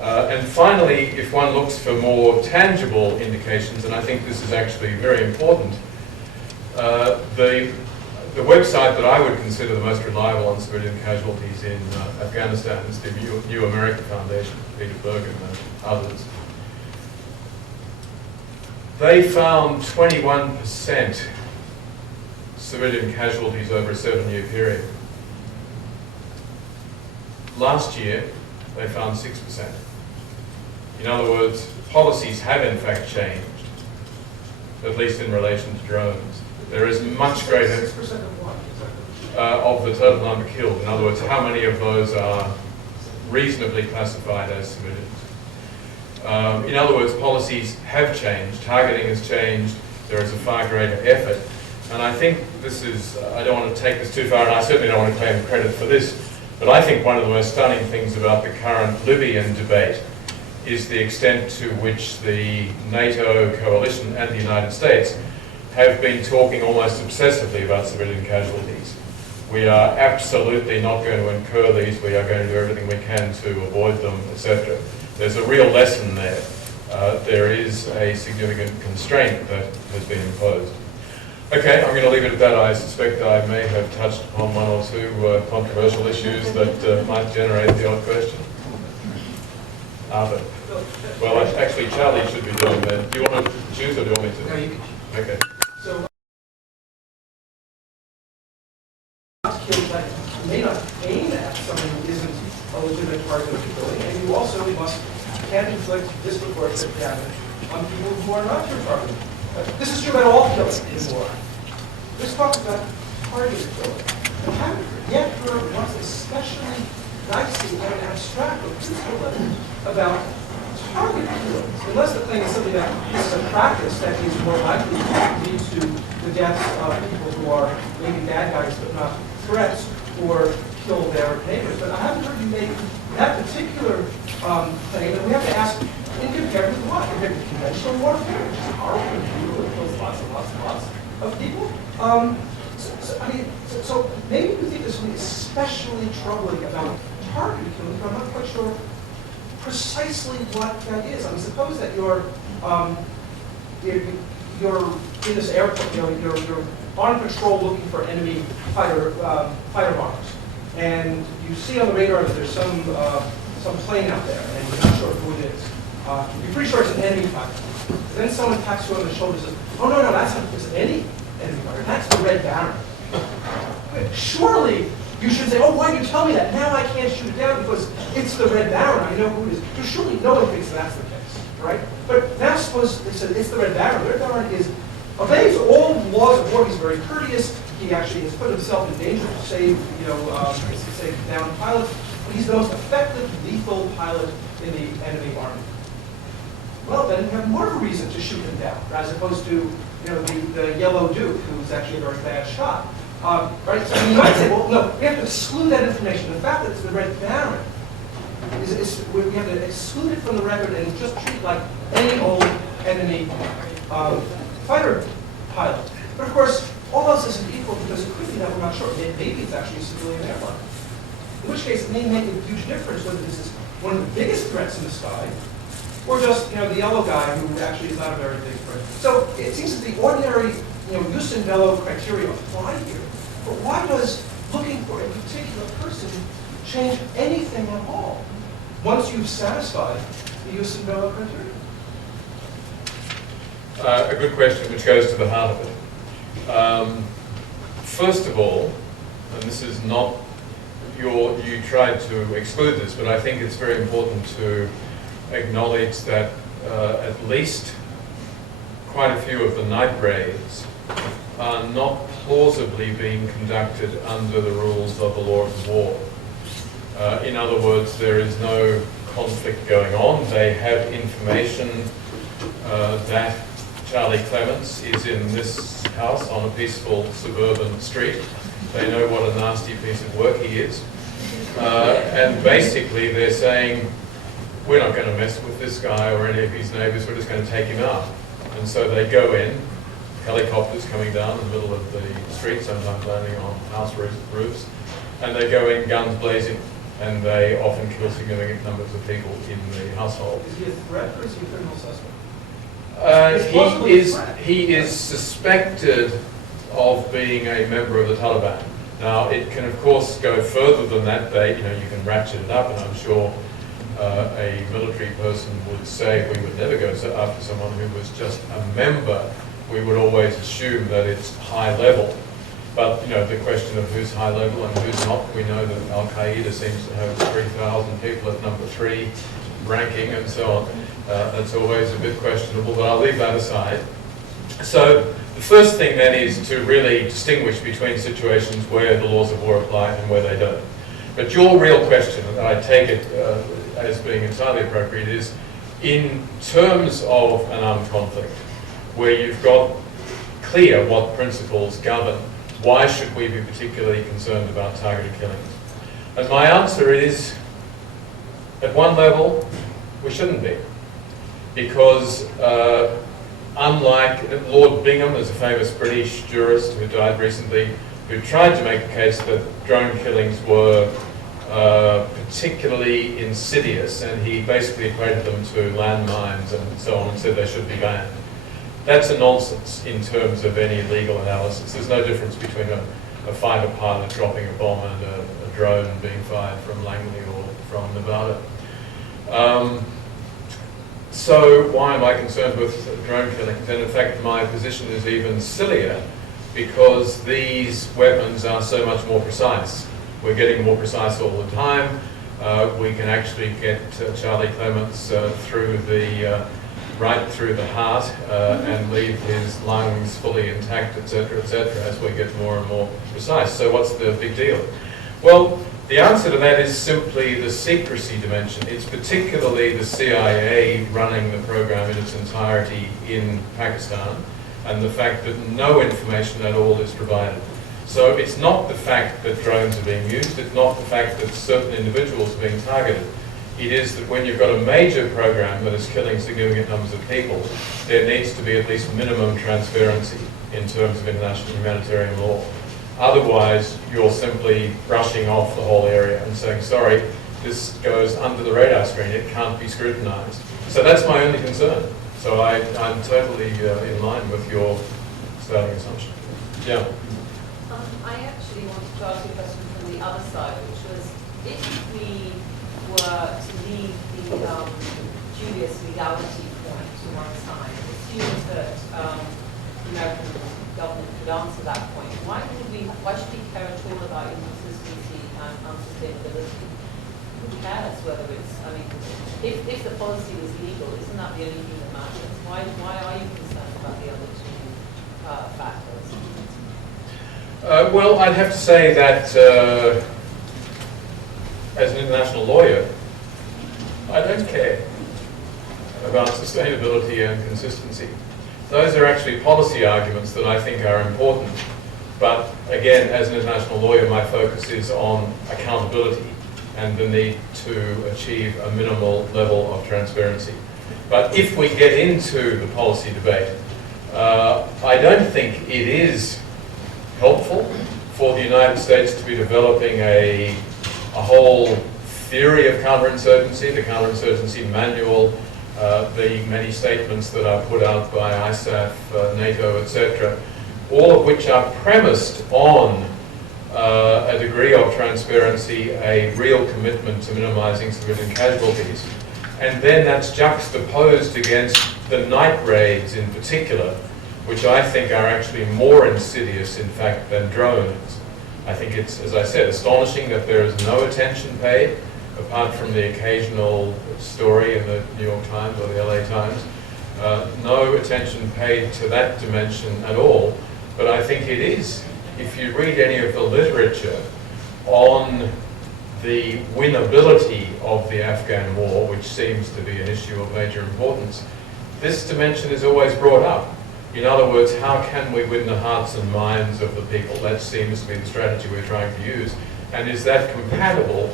And finally, if one looks for more tangible indications, and I think this is actually very important, the website that I would consider the most reliable on civilian casualties in Afghanistan is the New America Foundation, Peter Bergen and others. They found 21% civilian casualties over a 7-year period. Last year, they found 6%. In other words, policies have in fact changed, at least in relation to drones. There is much greater 6% of what? Exactly. Of the total number killed. In other words, how many of those are reasonably classified as civilians? In other words, policies have changed, targeting has changed, there is a far greater effort. And I think this is, I don't want to take this too far, and I certainly don't want to claim credit for this, but I think one of the most stunning things about the current Libyan debate is the extent to which the NATO coalition and the United States have been talking almost obsessively about civilian casualties. We are absolutely not going to incur these, we are going to do everything we can to avoid them, etc. There's a real lesson there. There is a significant constraint that has been imposed. Okay, I'm going to leave it at that. I suspect I may have touched upon one or two controversial issues that might generate the odd question. Arthur. Well, actually, Charlie should be doing that. Do you want to choose or do you want me to? No, you can. Okay. So, you may not aim at someone who isn't a legitimate target of killing, and you also can inflict disproportionate damage on people who are not your target. This is true about all killing in war. Let's talk about targeted killing. And yet, there are ones especially dicey and abstract or physical level about targeted killings. Unless the thing is something that is a practice that is more likely to lead to the deaths of people who are maybe bad guys but not threats or kill their neighbors. But I haven't heard you make that particular claim, and we have to ask, in compared with what? Compared to conventional warfare, which is horrible and brutal, it kills lots and lots and lots of people. So maybe you think there's something especially troubling about targeted killing, but I'm not quite sure precisely what that is. I mean, suppose that you're in this airport, you're on patrol looking for enemy fighter bombers, and you see on the radar that there's some plane out there, and you're not sure who it is. You're pretty sure it's an enemy fighter. Then someone taps you on the shoulder and says, "Oh no, that's not it's any enemy fighter. That's the Red Baron." Surely you should say, "Oh, why did you tell me that? Now I can't shoot it down because it's the Red Baron. I know who it is." So surely no one thinks that's the case, right? But now suppose they said it's the Red Baron. The Red Baron obeys all laws of war. He's very courteous. He actually has put himself in danger to save, save down pilots. But he's the most effective, lethal pilot in the enemy army. Well, then you have more of a reason to shoot him down, as opposed to the Yellow Duke, who's actually a very bad shot. Right? So you might say, well, no, we have to exclude that information. The fact that it's the Red Baron, we have to exclude it from the record and just treat it like any old enemy fighter pilot. But of course, all else isn't equal because it could be that we're not sure. Maybe it's actually a civilian airline. In which case, it may make a huge difference whether this is one of the biggest threats in the sky or just, the yellow guy who actually is not a very big person. So it seems that the ordinary, jus in bello criteria apply here. But why does looking for a particular person change anything at all once you've satisfied the jus in bello criteria? A good question, which goes to the heart of it. First of all, and this is not you tried to exclude this, but I think it's very important to acknowledge that at least quite a few of the night raids are not plausibly being conducted under the rules of the law of war. In other words, there is no conflict going on. They have information that Charlie Clements is in this house on a peaceful suburban street. They know what a nasty piece of work he is. And basically they're saying, we're not going to mess with this guy or any of his neighbours, we're just going to take him out. And so they go in, helicopters coming down in the middle of the street, sometimes landing on house roofs, and they go in guns blazing, and they often kill significant numbers of people in the household. Is he a threat or is he a criminal suspect? He is suspected of being a member of the Taliban. Now, it can of course go further than that. You can ratchet it up, and I'm sure a military person would say we would never go after someone who was just a member. We would always assume that it's high level. But the question of who's high level and who's not, we know that Al-Qaeda seems to have 3,000 people at number 3 ranking and so on. That's always a bit questionable, but I'll leave that aside. So the first thing then is to really distinguish between situations where the laws of war apply and where they don't. But your real question, and I take it as being entirely appropriate, is in terms of an armed conflict, where you've got clear what principles govern, why should we be particularly concerned about targeted killings? And my answer is, at one level, we shouldn't be. Because unlike Lord Bingham, there's a famous British jurist who died recently, who tried to make the case that drone killings were particularly insidious, and he basically equated them to landmines and so on, and said they should be banned. That's a nonsense in terms of any legal analysis. There's no difference between a fighter pilot dropping a bomb and a drone being fired from Langley or from Nevada. So why am I concerned with drone killings? And in fact, my position is even sillier, because these weapons are so much more precise. We're getting more precise all the time. We can actually get Charlie Clements right through the heart and leave his lungs fully intact, etc., as we get more and more precise. So what's the big deal? Well, the answer to that is simply the secrecy dimension. It's particularly the CIA running the program in its entirety in Pakistan, and the fact that no information at all is provided. So it's not the fact that drones are being used, it's not the fact that certain individuals are being targeted. It is that when you've got a major program that is killing significant numbers of people, there needs to be at least minimum transparency in terms of international humanitarian law. Otherwise, you're simply brushing off the whole area and saying, sorry, this goes under the radar screen, it can't be scrutinized. So that's my only concern. So I'm totally in line with your starting assumption. Yeah. I actually wanted to ask you a question from the other side, which was, if we were to leave the dubious legality point to one side, assume that the American government could answer that point, why should we care at all about inconsistency and unsustainability? Who cares whether it's, if the policy was legal, isn't that the only thing that matters? Why are you concerned about the other two factors? Well, I'd have to say that as an international lawyer, I don't care about sustainability and consistency. Those are actually policy arguments that I think are important. But again, as an international lawyer, my focus is on accountability and the need to achieve a minimal level of transparency. But if we get into the policy debate, I don't think it is helpful for the United States to be developing a whole theory of counterinsurgency, the counterinsurgency manual, the many statements that are put out by ISAF, NATO, etc., all of which are premised on a degree of transparency, a real commitment to minimizing civilian casualties. And then that's juxtaposed against the night raids in particular, which I think are actually more insidious, in fact, than drones. I think it's, as I said, astonishing that there is no attention paid, apart from the occasional story in the New York Times or the LA Times. No attention paid to that dimension at all. But I think it is, if you read any of the literature on the winability of the Afghan war, which seems to be an issue of major importance, this dimension is always brought up. In other words, how can we win the hearts and minds of the people? That seems to be the strategy we're trying to use. And is that compatible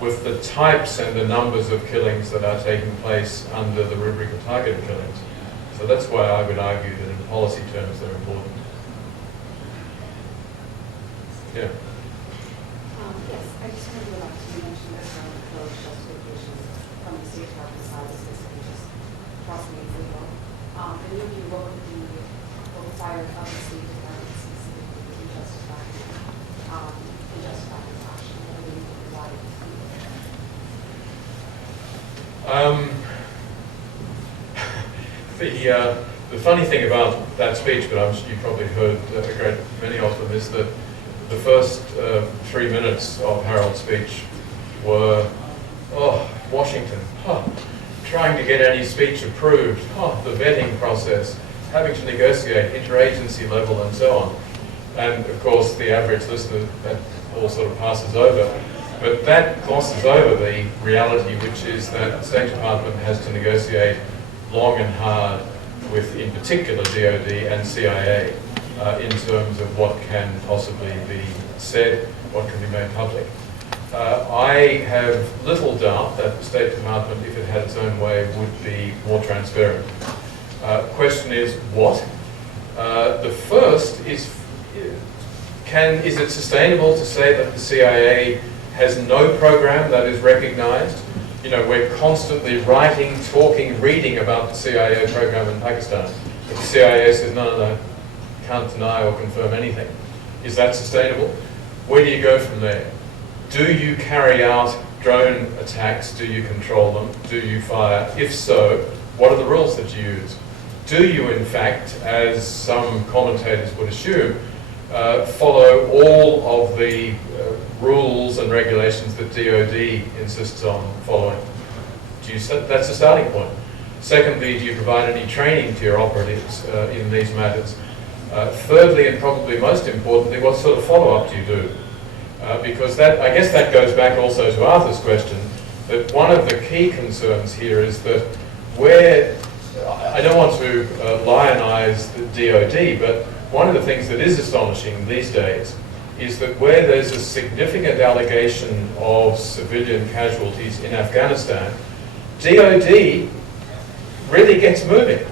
with the types and the numbers of killings that are taking place under the rubric of targeted killings? So that's why I would argue that in policy terms they're important. Yeah. Yes, I just wanted to go back to you mentioned this around the code justifications from the State Department side, this is just crossing it legal. And if you look at the oversight of the State Department specifically in justifying this action, what do you provide? The funny thing about that speech, but I'm sure you probably heard a great many of them, is that the first 3 minutes of Harold's speech were, Washington, trying to get any speech approved, the vetting process, having to negotiate interagency level and so on. And of course, the average listener, that all sort of passes over. But that glosses over the reality, which is that the State Department has to negotiate long and hard with, in particular, DoD and CIA in terms of what can possibly be said, what can be made public. I have little doubt that the State Department, if it had its own way, would be more transparent. Question is, what? The first is it sustainable to say that the CIA has no program that is recognized? You know, we're constantly writing, talking, reading about the CIA program in Pakistan. But the CIA says, no, can't deny or confirm anything. Is that sustainable? Where do you go from there? Do you carry out drone attacks? Do you control them? Do you fire? If so, what are the rules that you use? Do you, in fact, as some commentators would assume, follow all of the rules and regulations that DoD insists on following? That's the starting point. Secondly, do you provide any training to your operatives in these matters? Thirdly, and probably most importantly, what sort of follow-up do you do? Because I guess that goes back also to Arthur's question, that one of the key concerns here is that where, I don't want to lionize the DoD, but one of the things that is astonishing these days is that where there's a significant allegation of civilian casualties in Afghanistan, DoD really gets moving.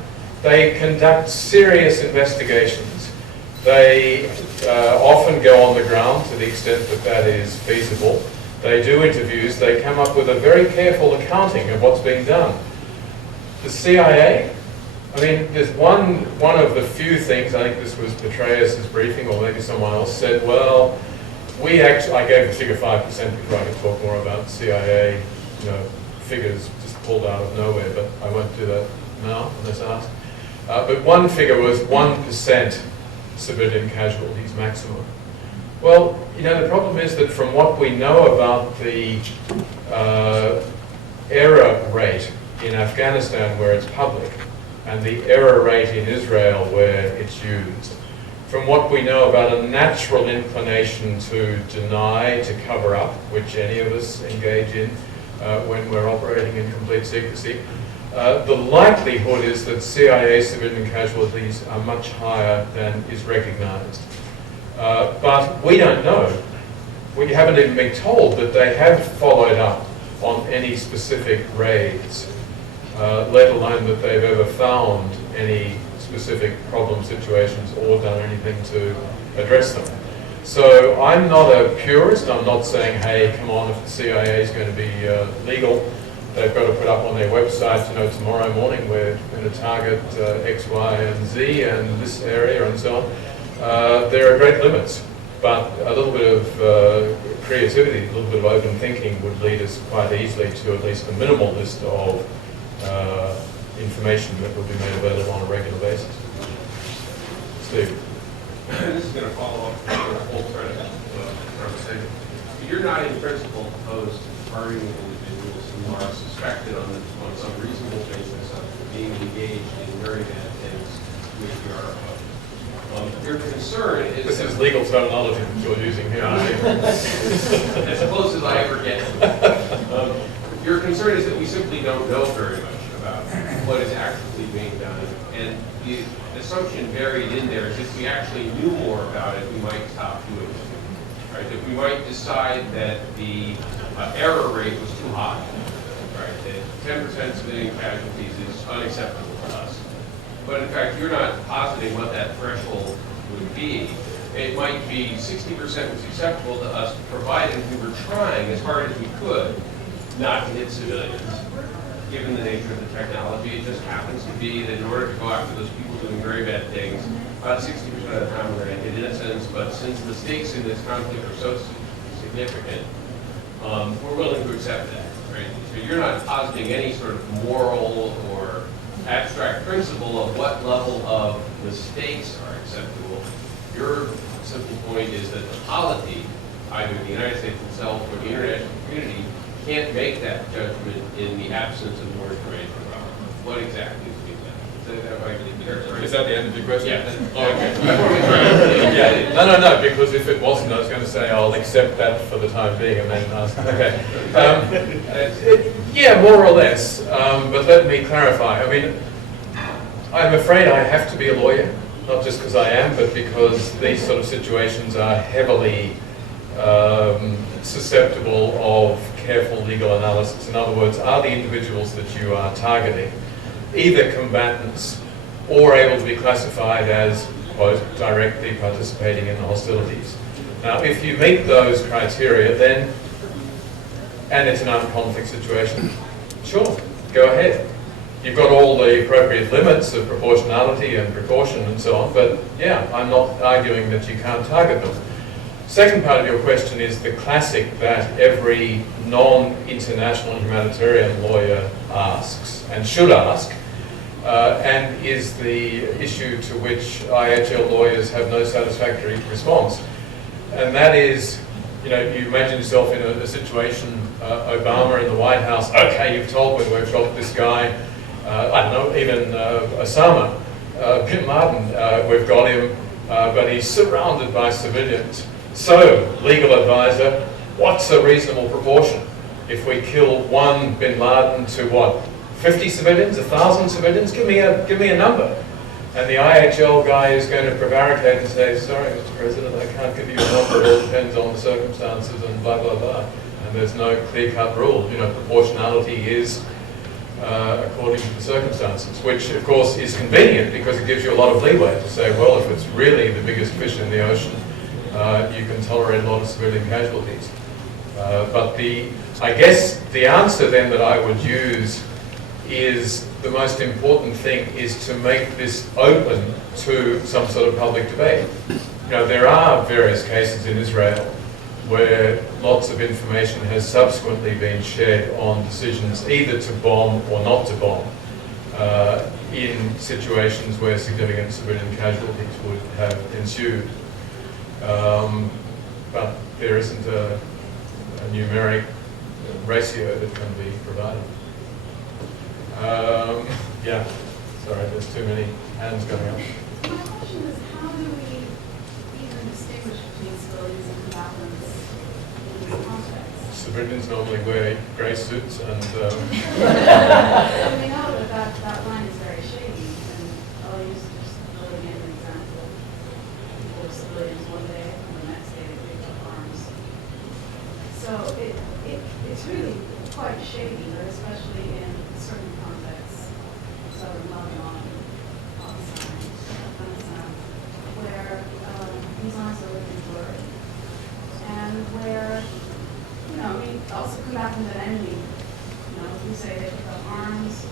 They conduct serious investigations. They often go on the ground to the extent that that is feasible. They do interviews. They come up with a very careful accounting of what's being done. The CIA, I mean, there's one of the few things, I think this was Petraeus' briefing, or maybe someone else said, well, I gave the figure 5% before I could talk more about CIA, figures just pulled out of nowhere, but I won't do that now unless asked. But one figure was 1% civilian casualties maximum. Well, the problem is that from what we know about the error rate in Afghanistan where it's public, and the error rate in Israel where it's used, from what we know about a natural inclination to deny, to cover up, which any of us engage in when we're operating in complete secrecy, the likelihood is that CIA civilian casualties are much higher than is recognized. But we don't know. We haven't even been told that they have followed up on any specific raids, let alone that they've ever found any specific problem situations or done anything to address them. So I'm not a purist. I'm not saying, hey, come on, if the CIA is going to be legal, they've got to put up on their website, tomorrow morning we're going to target X, Y, and Z and this area and so on. There are great limits, but a little bit of creativity, a little bit of open thinking would lead us quite easily to at least a minimal list of information that will be made available on a regular basis. Steve. This is going to follow up on the whole thread of conversation. You're not in principle opposed to targeting individuals who are suspected on some reasonable basis of being engaged in very bad things with your your concern is... This is legal terminology that you're using here. As close as I ever get. Your concern is that we simply don't know very much about what is actually being done, and the assumption buried in there is if we actually knew more about it, we might stop doing it. Right? That we might decide that the error rate was too high. Right? That 10% civilian casualties is unacceptable to us. But in fact, you're not positing what that threshold would be. It might be 60% was acceptable to us, provided we were trying as hard as we could not to hit civilians. Given the nature of the technology, it just happens to be that in order to go after those people doing very bad things, about 60% of the time we're going to hit innocents, but since the stakes in this conflict are so significant, we're willing to accept that, right? So you're not positing any sort of moral or abstract principle of what level of mistakes are acceptable. Your simple point is that the polity, either the United States itself or the international community, can't make that judgment in the absence of more information about what exactly is being done. Is that the end of your question? Yeah. Yeah. No, because if it wasn't, I was going to say I'll accept that for the time being and then ask. Okay. Yeah, more or less. But let me clarify. I mean, I'm afraid I have to be a lawyer, not just because I am, but because these sort of situations are heavily susceptible of careful legal analysis. In other words, are the individuals that you are targeting either combatants or able to be classified as, quote, directly participating in the hostilities? Now, if you meet those criteria, then, and it's an armed conflict situation, sure, go ahead. You've got all the appropriate limits of proportionality and precaution and so on, but yeah, I'm not arguing that you can't target them. Second part of your question is the classic that every non-international humanitarian lawyer asks and should ask, and is the issue to which IHL lawyers have no satisfactory response. And that is, you imagine yourself in a situation, Obama in the White House, okay, you've told me we've got this guy, I don't know, even Osama, bin Laden, we've got him, but he's surrounded by civilians. So, legal advisor, what's a reasonable proportion? If we kill one bin Laden to what, 50 civilians, 1,000 civilians? Give me a number. And the IHL guy is going to prevaricate and say, sorry, Mr. President, I can't give you a number, it all depends on the circumstances and blah, blah, blah. And there's no clear-cut rule. Proportionality is according to the circumstances, which of course is convenient because it gives you a lot of leeway to say, well, if it's really the biggest fish in the ocean, you can tolerate a lot of civilian casualties. But I guess the answer then that I would use is the most important thing is to make this open to some sort of public debate. There are various cases in Israel where lots of information has subsequently been shared on decisions either to bomb or not to bomb in situations where significant civilian casualties would have ensued. But there isn't a numeric ratio that can be provided. Yeah, sorry, there's too many hands going up. My question is, how do we even distinguish between civilians and combatants in this context? Civilians normally wear grey suits and... And we know that line is very shady, and I'll use just really an example. People are civilians one day, and the next day they pick up arms. So it's really quite shady, but especially in certain contexts, southern Lebanon, Afghanistan, where these arms are living blurred, and where, also combatant and enemy, who say they pick up arms,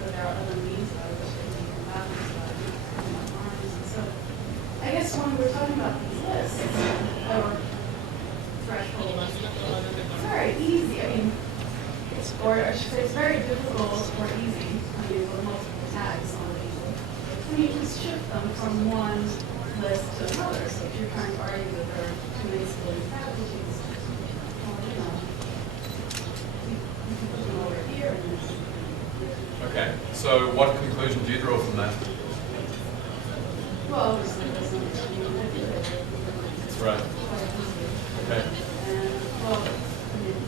but there are other means by which they can combat this by picking up arms. And so I guess when we're talking about these lists or thresholds, it's very easy. I mean, or I should say it's very difficult or easy when you put multiple tags on people. When you just shift them from one list to another. So if you're trying to argue that there are too many civilian casualties, well, you know, you can put them over here. Okay, so what conclusion do you draw from that? Well, obviously, that's not what you manipulate. Right. Okay. And, well, I mean,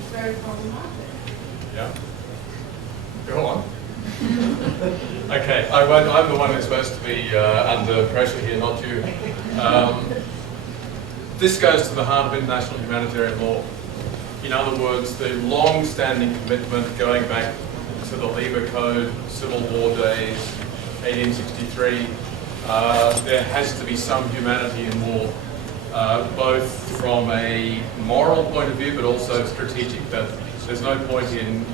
it's very problematic. Yeah. Go on. Okay, I'm the one who's supposed to be under pressure here, not you. This goes to the heart of international humanitarian law. In other words, the long-standing commitment going back to the Lieber Code, Civil War days, 1863, there has to be some humanity in war, both from a moral point of view, but also strategic. That there's no point in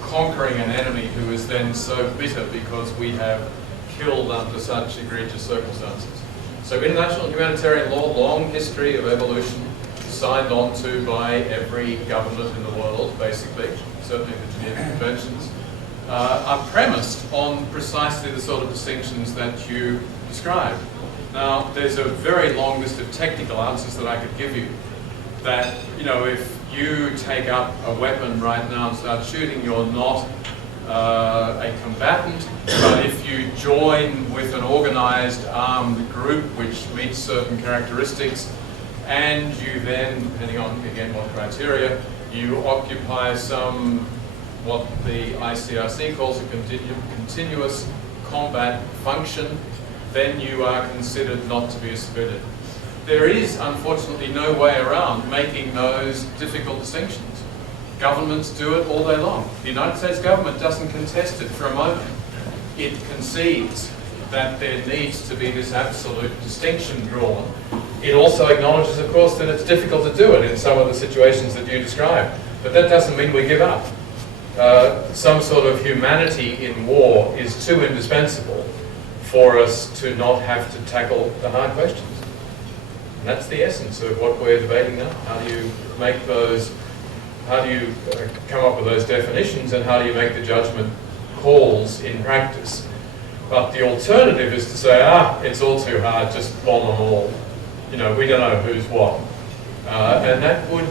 conquering an enemy who is then so bitter because we have killed under such egregious circumstances. So international humanitarian law, long history of evolution, signed on to by every government in the world, basically, certainly the Geneva Conventions, are premised on precisely the sort of distinctions that you described. Now, there's a very long list of technical answers that I could give you. That, you know, if you take up a weapon right now and start shooting, you're not a combatant, but if you join with an organized armed group which meets certain characteristics, and you then, depending on, again, what criteria, you occupy some, what the ICRC calls a continuous combat function, then you are considered not to be a civilian. There is, unfortunately, no way around making those difficult distinctions. Governments do it all day long. The United States government doesn't contest it for a moment. It concedes that there needs to be this absolute distinction drawn. It also acknowledges, of course, that it's difficult to do it in some of the situations that you described. But that doesn't mean we give up. Some sort of humanity in war is too indispensable for us to not have to tackle the hard questions. And that's the essence of what we're debating now. How do you make those, how do you come up with those definitions, and how do you make the judgment calls in practice? But the alternative is to say, it's all too hard, just bomb them all. You know, we don't know who's what. And that would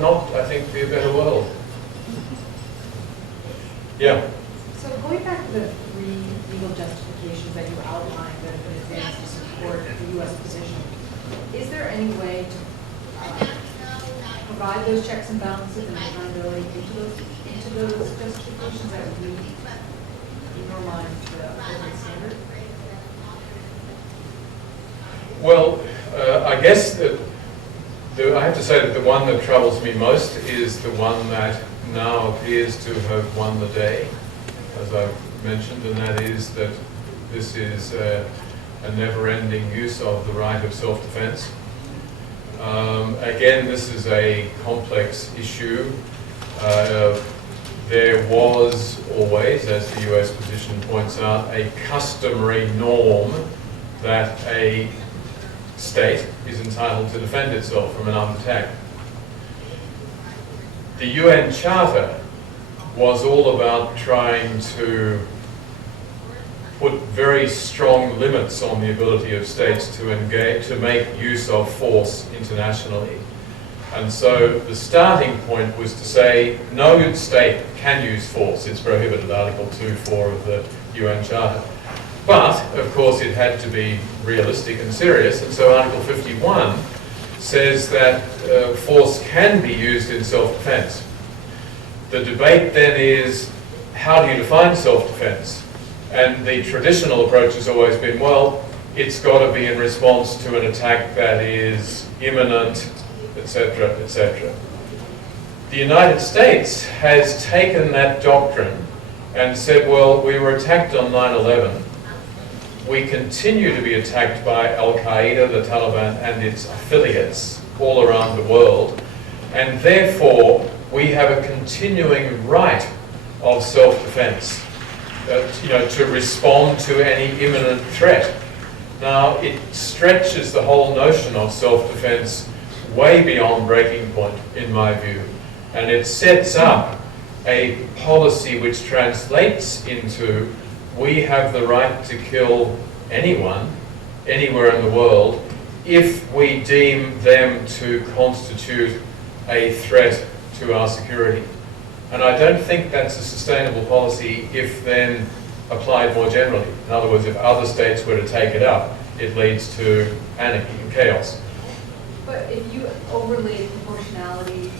not, I think, be a better world. Yeah? So going back to the three legal justifications that you outlined that have been advanced to support the U.S. position, is there any way to provide those checks and balances and accountability into those justifications that would meet, in your mind, the appropriate standard? Well, I guess that I have to say that the one that troubles me most is the one that now appears to have won the day, as I've mentioned, and that is that this is a never-ending use of the right of self-defense. Again, this is a complex issue. There was always, as the US position points out, a customary norm that a state is entitled to defend itself from an armed attack. The UN Charter was all about trying to put very strong limits on the ability of states to engage, to make use of force internationally. And so the starting point was to say no state can use force. It's prohibited, Article 2.4 of the UN Charter. But, of course, it had to be realistic and serious, and so Article 51 says that force can be used in self-defense. The debate then is, how do you define self-defense? And the traditional approach has always been, well, it's got to be in response to an attack that is imminent, etc., etc. The United States has taken that doctrine and said, well, we were attacked on 9/11. We continue to be attacked by Al-Qaeda, the Taliban, and its affiliates all around the world. And therefore, we have a continuing right of self-defense, to respond to any imminent threat. Now, it stretches the whole notion of self-defense way beyond breaking point, in my view, and it sets up a policy which translates into we have the right to kill anyone, anywhere in the world, if we deem them to constitute a threat to our security. And I don't think that's a sustainable policy if then applied more generally. In other words, if other states were to take it up, it leads to anarchy and chaos. But if you overlay proportionality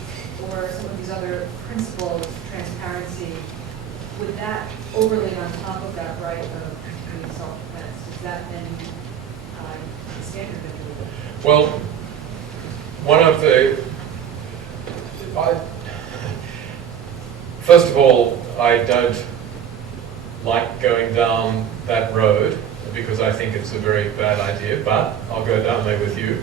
or some of these other principles, transparency, would that overlay on top of that right of continuing self-defense? Does that then the standard of it? Well, one of the... First of all, I don't like going down that road because I think it's a very bad idea, but I'll go down there with you.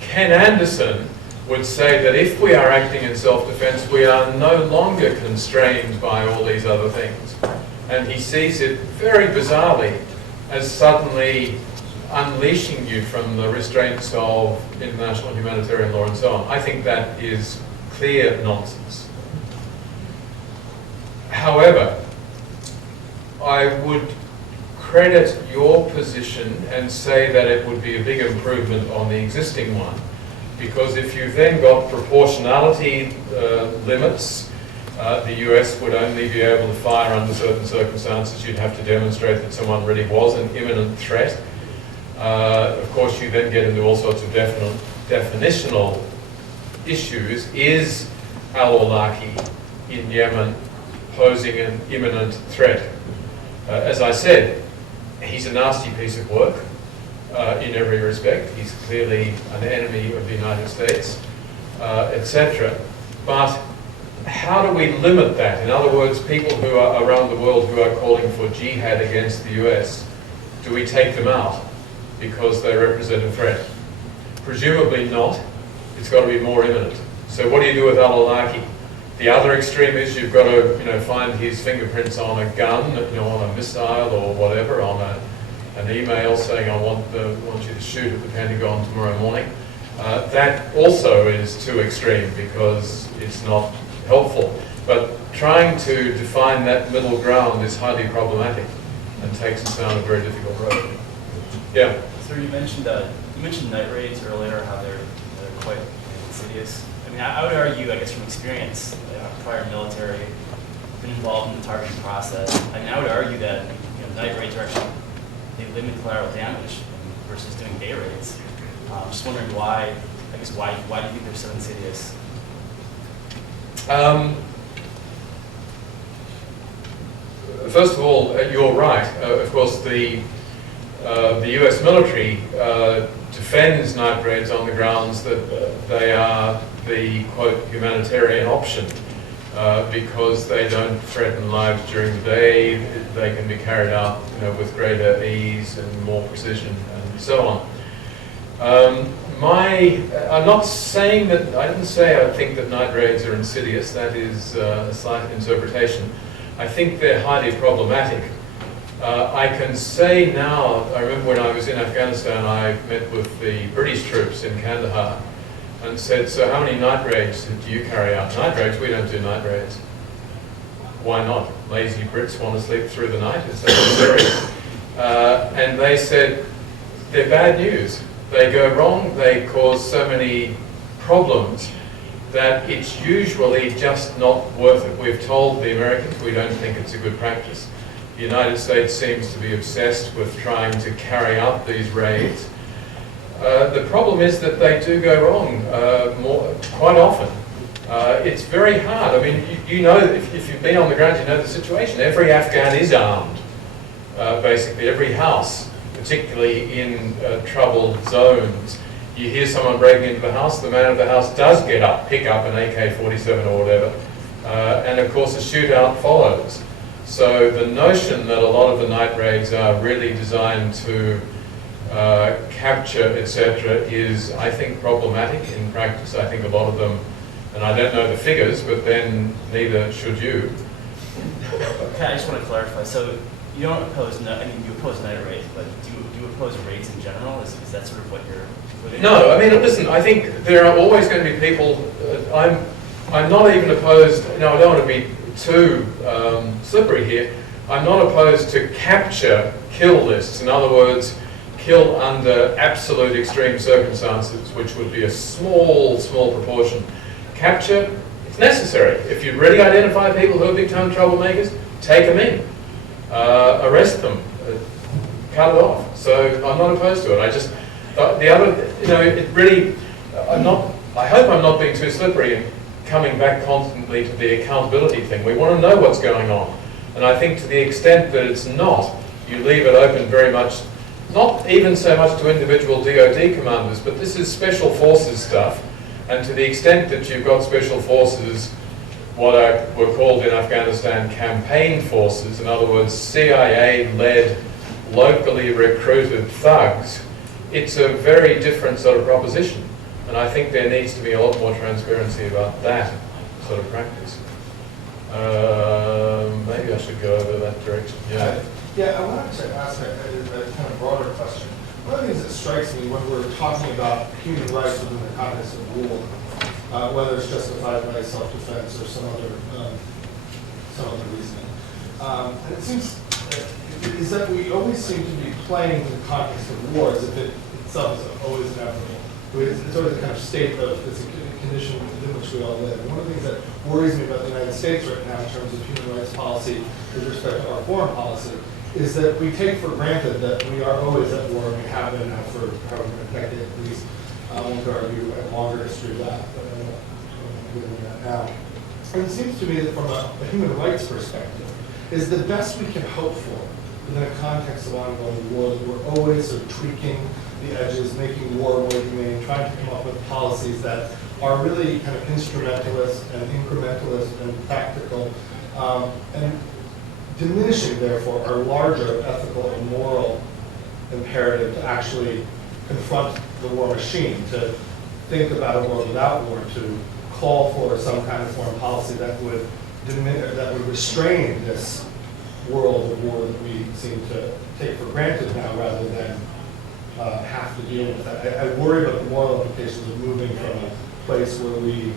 Ken Anderson would say that if we are acting in self-defense, we are no longer constrained by all these other things. And he sees it very bizarrely as suddenly unleashing you from the restraints of international humanitarian law and so on. I think that is clear nonsense. However, I would credit your position and say that it would be a big improvement on the existing one, because if you've then got proportionality limits, the US would only be able to fire under certain circumstances. You'd have to demonstrate that someone really was an imminent threat. Of course, you then get into all sorts of definitional issues. Is al-Awlaki in Yemen posing an imminent threat? As I said, he's a nasty piece of work in every respect. He's clearly an enemy of the United States, etc. But how do we limit that? In other words, people who are around the world who are calling for jihad against the US, do we take them out because they represent a threat? Presumably not. It's got to be more imminent. So what do you do with al-Awlaki? The other extreme is you've got to, find his fingerprints on a gun, on a missile or whatever, on an email saying I want you to shoot at the Pentagon tomorrow morning. That also is too extreme because it's not helpful. But trying to define that middle ground is highly problematic and takes us down a very difficult road. Yeah. So you mentioned night raids earlier, how they're quite insidious. I mean, I would argue, I guess, from experience, prior military, been involved in the targeting process. I mean, I would argue that night raids are actually, they limit collateral damage versus doing day raids. Just wondering why do you think they're so insidious? First of all, you're right. Of course, the US military defends night raids on the grounds that they are the, quote, humanitarian option because they don't threaten lives during the day. They can be carried out with greater ease and more precision and so on. I'm not saying that, I didn't say I think that night raids are insidious. That is a slight interpretation. I think they're highly problematic. I can say now, I remember when I was in Afghanistan, I met with the British troops in Kandahar and said, so how many night raids do you carry out? Night raids? We don't do night raids. Why not? Lazy Brits want to sleep through the night. It's necessary. And they said, they're bad news. They go wrong, they cause so many problems that it's usually just not worth it. We've told the Americans we don't think it's a good practice. The United States seems to be obsessed with trying to carry out these raids. The problem is that they do go wrong quite often. It's very hard. I mean, you know, if you've been on the ground, you know the situation. Every Afghan is armed, basically. Every house, particularly in troubled zones. You hear someone breaking into the house, the man of the house does get up, pick up an AK-47 or whatever, and of course a shootout follows. So the notion that a lot of the night raids are really designed to capture, etc., is, I think, problematic in practice. I think a lot of them And I don't know the figures, but then neither should you. Okay, I just want to clarify. So you don't oppose, I mean, you oppose night rates, but do you oppose rates in general? Is that sort of what you're putting? No, I mean, listen, I think there are always going to be people, I'm not even opposed, I don't want to be too slippery here. I'm not opposed to capture kill lists. In other words, kill under absolute extreme circumstances, which would be a small proportion. Capture, it's necessary. If you really identify people who are big-time troublemakers, take them in, arrest them, cut it off. So I'm not opposed to it. I just, the other, it really, I hope I'm not being too slippery and coming back constantly to the accountability thing. We want to know what's going on. And I think to the extent that it's not, you leave it open very much, not even so much to individual DoD commanders, but this is special forces stuff. And to the extent that you've got special forces, what were called in Afghanistan campaign forces, in other words, CIA-led, locally recruited thugs, it's a very different sort of proposition. And I think there needs to be a lot more transparency about that sort of practice. Maybe I should go over that direction. Yeah. Yeah, I wanted to ask a kind of broader question. One of the things that strikes me when we're talking about human rights within the context of war, whether it's justified by self-defense or some other reasoning, and it seems is that we always seem to be playing in the context of war as if it itself is always inevitable. It's always a kind of state of, it's a condition within which we all live. And one of the things that worries me about the United States right now in terms of human rights policy with respect to our foreign policy is that we take for granted that we are always at war, and we have been now for however many decades at least. I won't argue a longer history of that, but I'm not doing that now. And it seems to me that from a human rights perspective, is the best we can hope for within a context of ongoing war, that we're always sort of tweaking the edges, making war more humane, trying to come up with policies that are really kind of instrumentalist and incrementalist and practical, and diminishing, therefore, our larger ethical and moral imperative to actually confront the war machine, to think about a world without war, to call for some kind of foreign policy that would restrain this world of war that we seem to take for granted now, rather than have to deal with that. I worry about the moral implications of moving from a place where we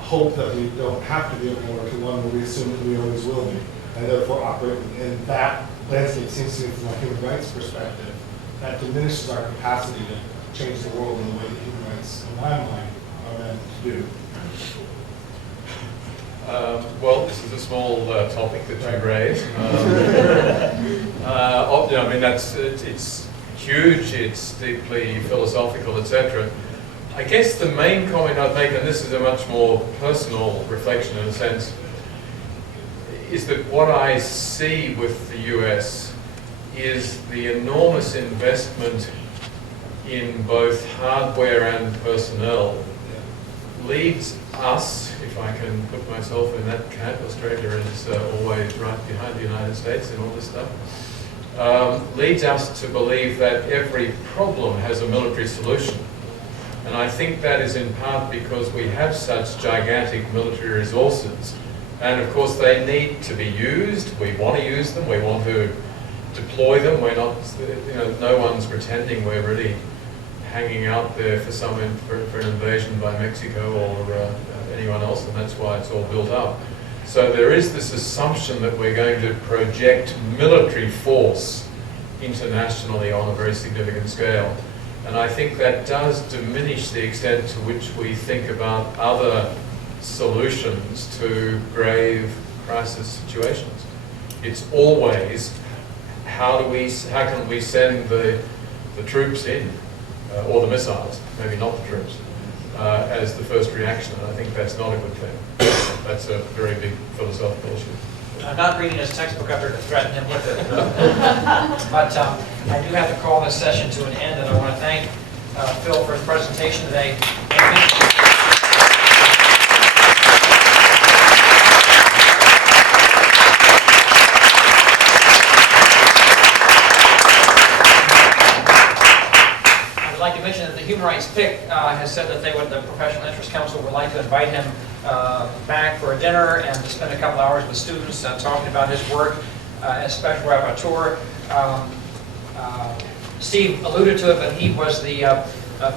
hope that we don't have to deal with war to one where we assume that we always will be, and therefore operate in that landscape. Seems to me, from a human rights perspective, that diminishes our capacity to change the world in the way that human rights, in my mind, are meant to do. Well, this is a small topic that you raised. I mean, it's huge, it's deeply philosophical, etc. I guess the main comment I'd make, and this is a much more personal reflection in a sense, is that what I see with the US is the enormous investment in both hardware and personnel leads us, if I can put myself in that camp, Australia is always right behind the United States in all this stuff, leads us to believe that every problem has a military solution. And I think that is in part because we have such gigantic military resources. And of course they need to be used. We want to use them. We want to deploy them. We're not, no one's pretending we're really hanging out there for for an invasion by Mexico or anyone else, and that's why it's all built up. So there is this assumption that we're going to project military force internationally on a very significant scale. And I think that does diminish the extent to which we think about other solutions to grave crisis situations. It's always how can we send the troops in, or the missiles, maybe not the troops, as the first reaction. And I think that's not a good thing. That's a very big philosophical issue. I'm not reading his textbook after to threaten him with it. But I do have to call this session to an end, and I want to thank Phil for his presentation today. I'd like to mention that the Human Rights Rights PIC has said that the Professional Interest Council would like to invite him back for a dinner and to spend a couple hours with students talking about his work as Special Rapporteur. Steve alluded to it, but he was the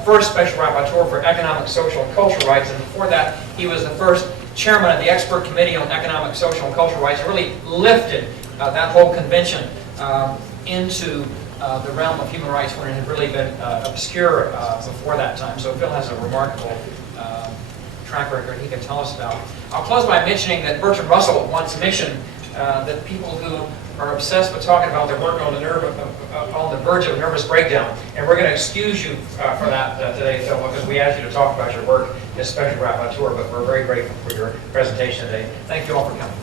first Special Rapporteur for Economic, Social, and Cultural Rights, and before that, he was the first chairman of the Expert Committee on Economic, Social, and Cultural Rights. He really lifted that whole convention into the realm of human rights when it had really been obscure before that time. So Phil has a remarkable track record he can tell us about. I'll close by mentioning that Bertrand Russell once mentioned that people who are obsessed with talking about their work on the verge of a nervous breakdown. And we're going to excuse you for that today, Phil, because we asked you to talk about your work as Special Rapporteur, but we're very grateful for your presentation today. Thank you all for coming.